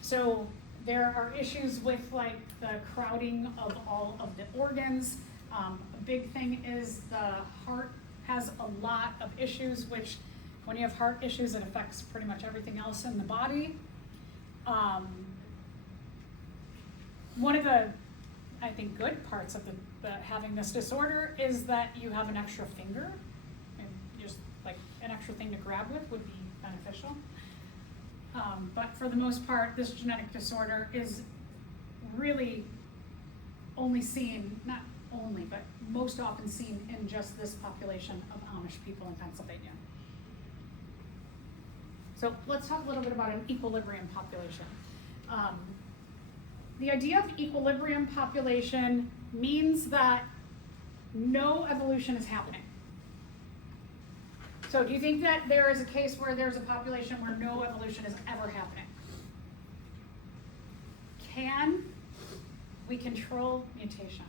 so there are issues with like the crowding of all of the organs. A big thing is the heart has a lot of issues, which when you have heart issues, it affects pretty much everything else in the body. One of the, I think, good parts of the having this disorder is that you have an extra finger, and just like an extra thing to grab with would be beneficial. But for the most part, this genetic disorder is really only seen, not only, but most often seen in just this population of Amish people in Pennsylvania. So let's talk a little bit about an equilibrium population. The idea of equilibrium population means that no evolution is happening. So do you think that there is a case where there's a population where no evolution is ever happening? Can we control mutation?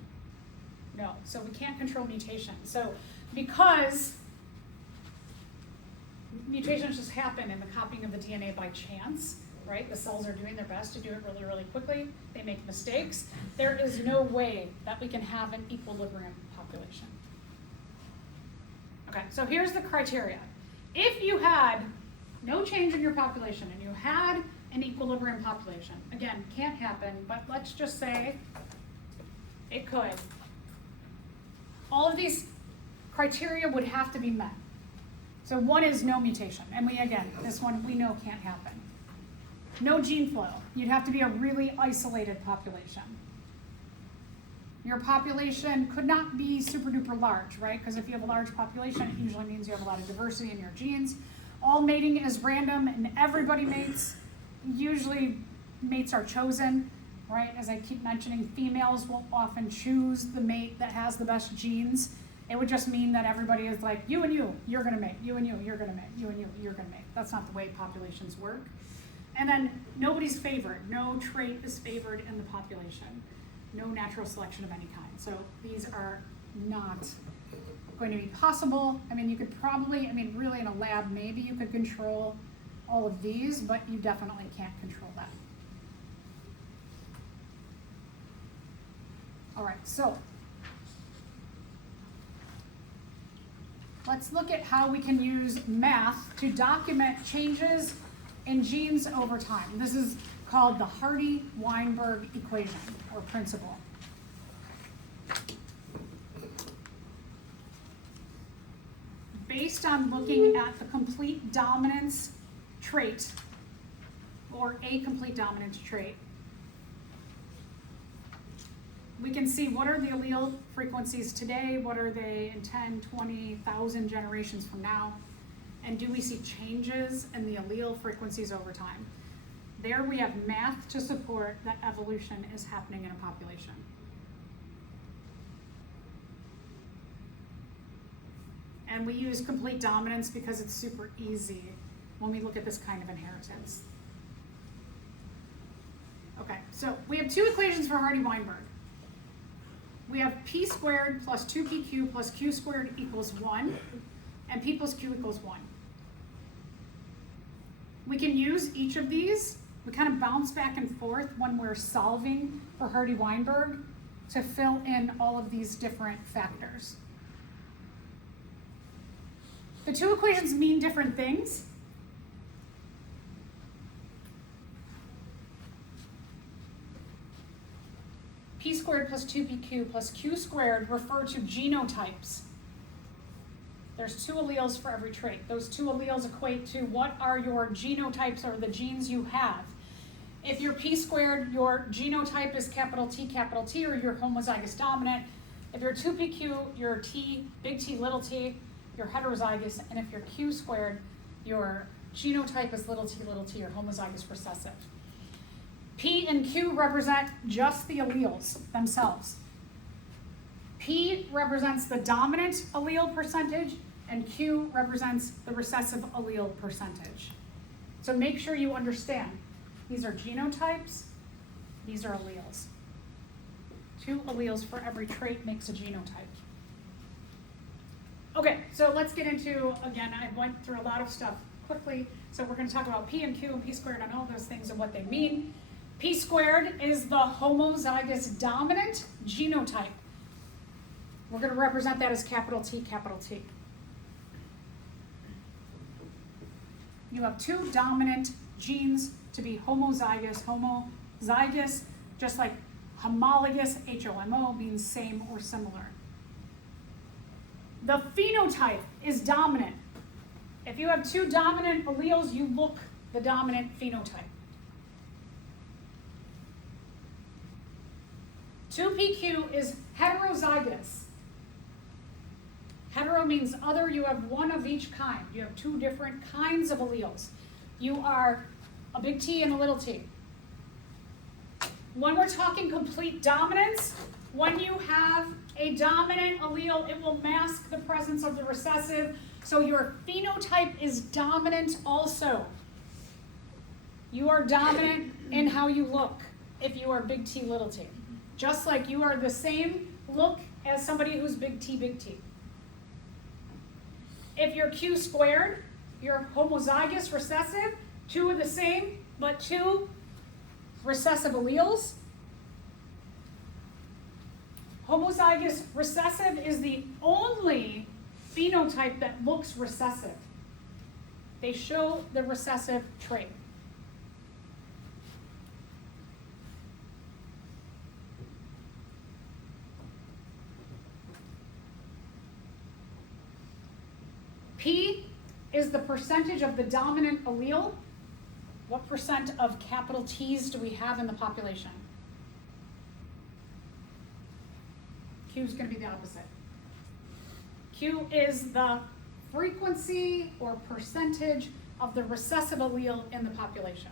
No, so we can't control mutation. So because mutations just happen in the copying of the DNA by chance, right? The cells are doing their best to do it really, really quickly. They make mistakes. There is no way that we can have an equilibrium population. Okay, so here's the criteria. If you had no change in your population and you had an equilibrium population, again, can't happen, but let's just say it could. All of these criteria would have to be met. So one is no mutation, and this one we know can't happen. No gene flow. You'd have to be a really isolated population. Your population could not be super duper large, right? Because if you have a large population, it usually means you have a lot of diversity in your genes. All mating is random and everybody mates. Usually mates are chosen, right? As I keep mentioning, females will often choose the mate that has the best genes. It would just mean that everybody is like, you and you, you're gonna mate, you and you, you're gonna mate, you and you, you're gonna mate. That's not the way populations work. And then nobody's favored. No trait is favored in the population. No natural selection of any kind. So these are not going to be possible. I mean, you could probably, really in a lab, maybe you could control all of these, but you definitely can't control that. All right, so let's look at how we can use math to document changes in genes over time. This is called the Hardy-Weinberg equation or principle. Based on looking at the complete dominance trait or a complete dominance trait, we can see what are the allele frequencies today, what are they in 10, 20,000 generations from now, and do we see changes in the allele frequencies over time? There we have math to support that evolution is happening in a population. And we use complete dominance because it's super easy when we look at this kind of inheritance. Okay, so we have two equations for Hardy-Weinberg. We have p squared plus 2pq plus q squared equals 1, and p plus q equals 1. We can use each of these. We kind of bounce back and forth when we're solving for Hardy-Weinberg to fill in all of these different factors. The two equations mean different things. P squared plus 2pq plus q squared refer to genotypes. There's two alleles for every trait. Those two alleles equate to what are your genotypes or the genes you have. If you're p squared, your genotype is capital T, or you're homozygous dominant. If you're 2pq, you're T, big T, little t, you're heterozygous. And if you're q squared, your genotype is little t, or homozygous recessive. P and Q represent just the alleles themselves. P represents the dominant allele percentage, and Q represents the recessive allele percentage. So make sure you understand, these are genotypes, these are alleles. Two alleles for every trait makes a genotype. Okay, so let's get into, again, I went through a lot of stuff quickly, so we're going to talk about P and Q and P squared and all those things and what they mean. P squared is the homozygous dominant genotype. We're going to represent that as capital T, capital T. You have two dominant genes to be homozygous. Homozygous, just like homologous, HOMO, means same or similar. The phenotype is dominant. If you have two dominant alleles, you look the dominant phenotype. 2pq is heterozygous. Hetero means other. You have one of each kind. You have two different kinds of alleles. You are a big T and a little t. When we're talking complete dominance, when you have a dominant allele, it will mask the presence of the recessive, so your phenotype is dominant also. You are dominant in how you look if you are big T, little t. Just like you are the same look as somebody who's big T, big T. If you're Q squared, you're homozygous, recessive, two of the same, but two recessive alleles. Homozygous recessive is the only phenotype that looks recessive. They show the recessive trait. P is the percentage of the dominant allele. What percent of capital T's do we have in the population? Q is going to be the opposite. Q is the frequency or percentage of the recessive allele in the population.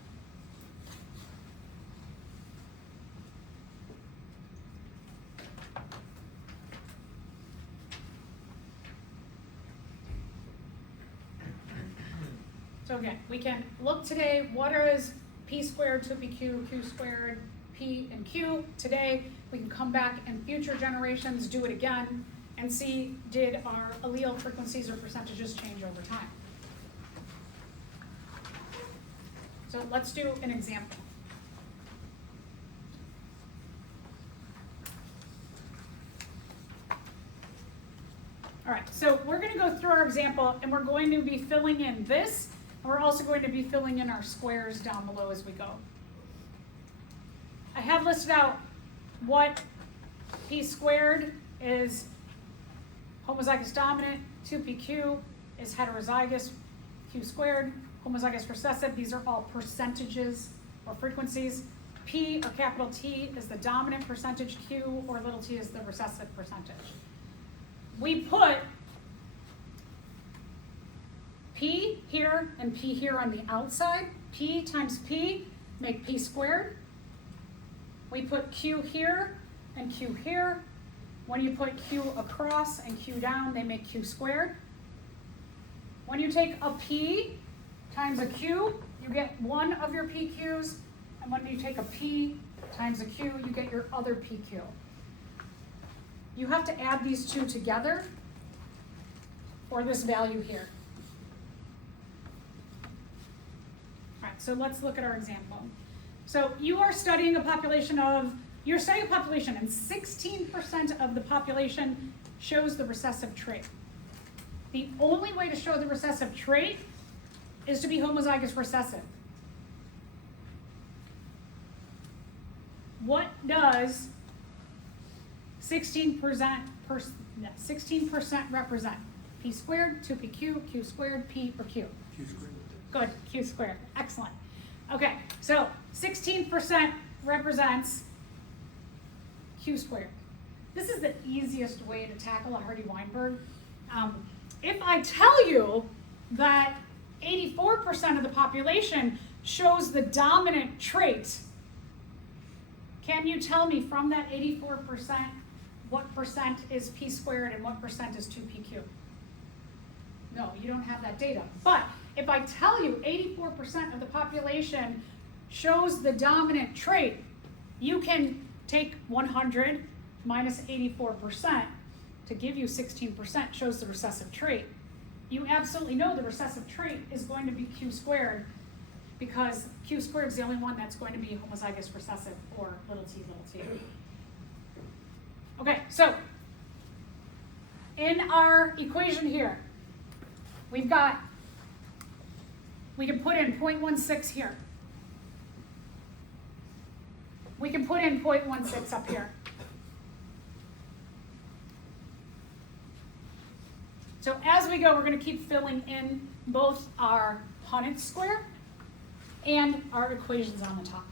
So again, we can look today, what is p squared, 2pq, q squared, p and q today. We can come back in future generations, do it again, and see did our allele frequencies or percentages change over time. So let's do an example. All right, so we're going to go through our example, and we're going to be filling in this. We're also going to be filling in our squares down below as we go. I have listed out what p squared is homozygous dominant, 2pq is heterozygous, q squared, homozygous recessive. These are all percentages or frequencies. P or capital T is the dominant percentage, q or little t is the recessive percentage. We put p here and p here on the outside. P times p make p squared. We put q here and q here. When you put q across and q down, they make q squared. When you take a p times a q, you get one of your pq's. And when you take a p times a q, you get your other pq. You have to add these two together for this value here. All right, so let's look at our example. So you are studying a population and 16% of the population shows the recessive trait. The only way to show the recessive trait is to be homozygous recessive. What does 16% represent? P squared, 2pq, q squared, p or q? Q squared. Good, q squared, excellent. Okay, so 16% represents q squared. This is the easiest way to tackle a Hardy Weinberg. If I tell you that 84% of the population shows the dominant trait, can you tell me from that 84% what percent is p squared and what percent is 2pq? No, you don't have that data. But if I tell you 84% of the population shows the dominant trait, you can take 100 minus 84% to give you 16% shows the recessive trait. You absolutely know the recessive trait is going to be q squared because q squared is the only one that's going to be homozygous recessive or little t, little t. Okay, so in our equation here, we can put in 0.16 here. We can put in 0.16 up here. So as we go, we're going to keep filling in both our Punnett square and our equations on the top.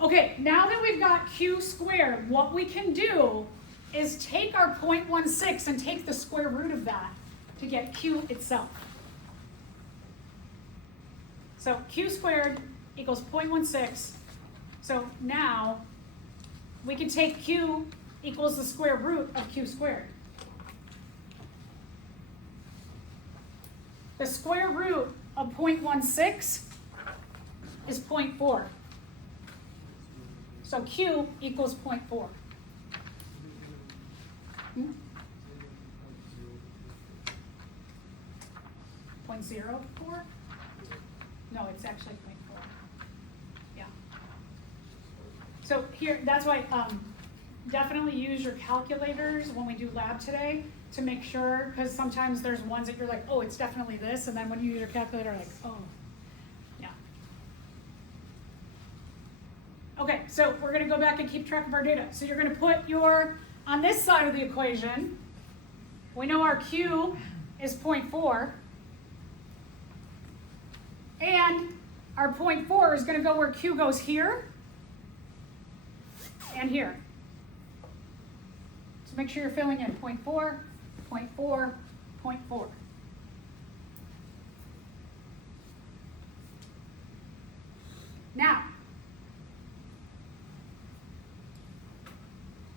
Okay, now that we've got q squared, what we can do is take our 0.16 and take the square root of that to get q itself. So q squared equals 0.16. So now we can take q equals the square root of q squared. The square root of 0.16 is 0.4. So q equals 0.4. 0.04? No, it's actually 0.4. Yeah. So here, that's why definitely use your calculators when we do lab today to make sure, because sometimes there's ones that you're like, oh, it's definitely this, and then when you use your calculator, like, oh, yeah. Okay, so we're going to go back and keep track of our data. So you're going to put on this side of the equation, we know our q is 0.4, and our 0.4 is going to go where q goes here and here. So So make sure you're filling in 0.4, 0.4, 0.4. Now,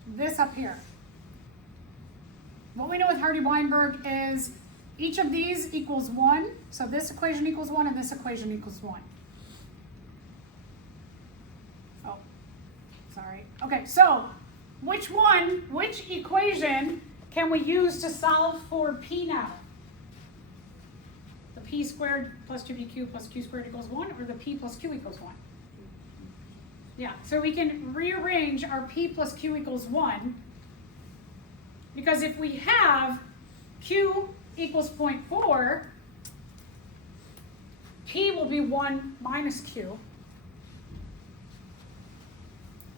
this up here. What we know with Hardy-Weinberg is each of these equals 1. So this equation equals 1 and this equation equals 1. Oh, sorry. Okay, so which equation can we use to solve for P now? The P squared plus 2PQ plus Q squared equals 1, or the P plus Q equals 1? Yeah, so we can rearrange our P plus Q equals 1, because if we have Q equals 0.4, P will be 1 minus Q.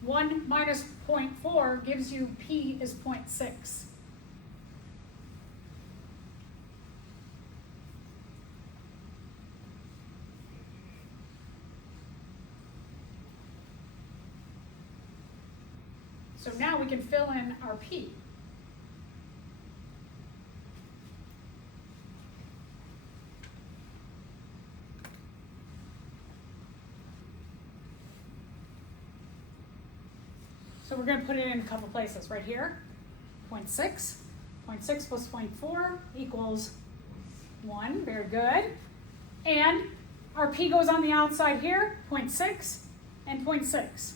1 minus 0.4 gives you P is 0.6. So now we can fill in our P. So we're going to put it in a couple places. Right here, 0.6. 0.6 plus 0.4 equals 1. Very good. And our P goes on the outside here, 0.6 and 0.6.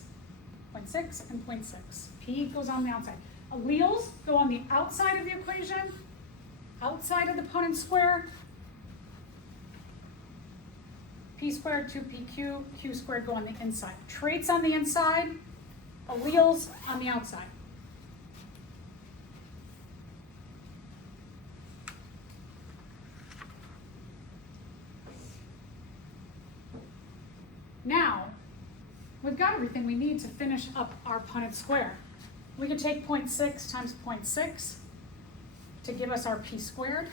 0.6 and 0.6. P goes on the outside. Alleles go on the outside of the equation, outside of the Punnett square. P squared, 2PQ, Q squared go on the inside. Traits on the inside, alleles on the outside. Now, we've got everything we need to finish up our Punnett square. We could take 0.6 times 0.6 to give us our P squared.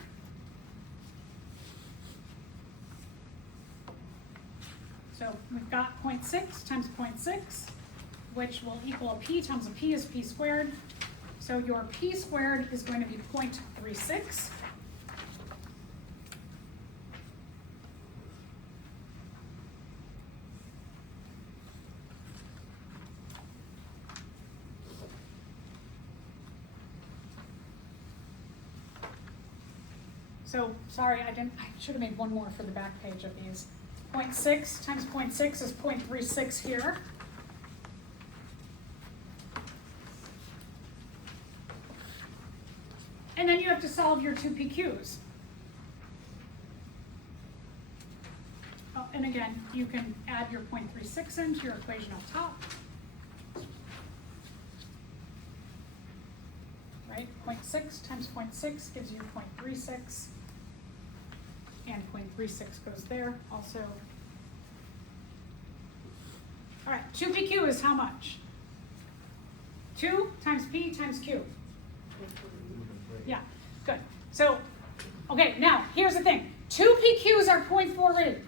So we've got 0.6 times 0.6, which will equal a P times a P is P squared. So your P squared is going to be 0.36. So, sorry, I should have made one more for the back page of these. 0.6 times 0.6 is 0.36 here. And then you have to solve your 2PQs. Oh, and again, you can add your 0.36 into your equation up top. Right? 0.6 times 0.6 gives you 0.36. And 0.36 goes there also. All right, 2PQ is how much? 2 times P times Q. Yeah, good. So, okay, now here's the thing. 2PQs are 0.48.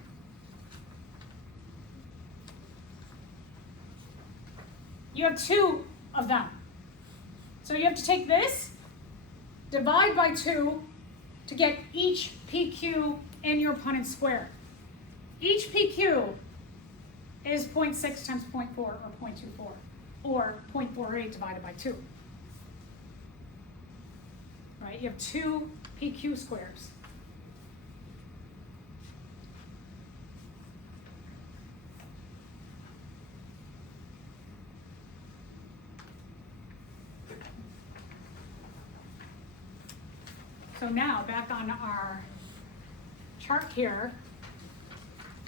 You have 2 of them. So you have to take this, divide by 2 to get each PQ in your Punnett square. Each PQ is 0.6 times 0.4 or 0.24 or 0.48 divided by 2. Right? You have 2 PQ squares. So now, back on our chart here,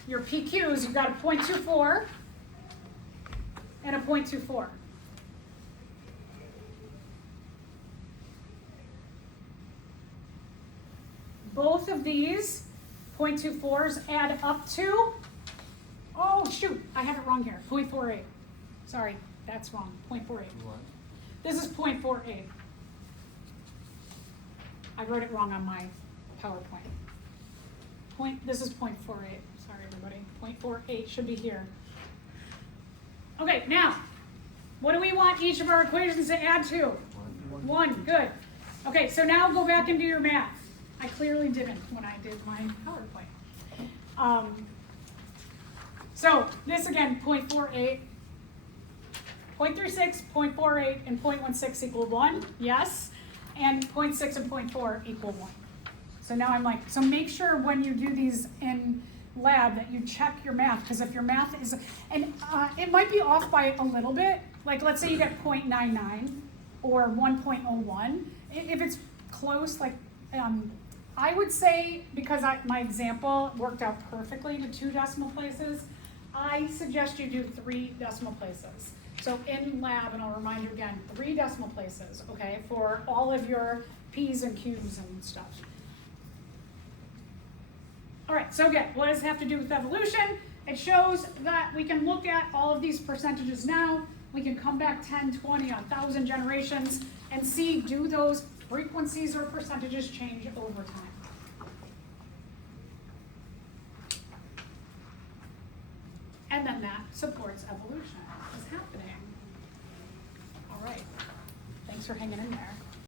your PQs, you've got a 0.24 and a 0.24. Both of these 0.24s add up to, oh shoot, I have it wrong here, 0.48. Sorry, that's wrong, 0.48. What? This is 0.48. I wrote it wrong on my PowerPoint. This is 0.48, sorry everybody. 0.48 should be here. Okay, now, what do we want each of our equations to add to? 1, good. Okay, so now go back and do your math. I clearly didn't when I did my PowerPoint. So this again, 0.48, 0.36, 0.48, and 0.16 equal 1, yes, and 0.6 and 0.4 equal 1. So now I'm like, so make sure when you do these in lab that you check your math, because if your math is, and it might be off by a little bit, like let's say you get 0.99 or 1.01, if it's close, like I would say, because my example worked out perfectly to 2 decimal places, I suggest you do 3 decimal places. So in lab, and I'll remind you again, 3 decimal places, okay, for all of your P's and Q's and stuff. All right, so again, what does it have to do with evolution? It shows that we can look at all of these percentages now. We can come back 10, 20, 1,000 generations and see, do those frequencies or percentages change over time? And then that supports evolution. It's happening. All right. Thanks for hanging in there.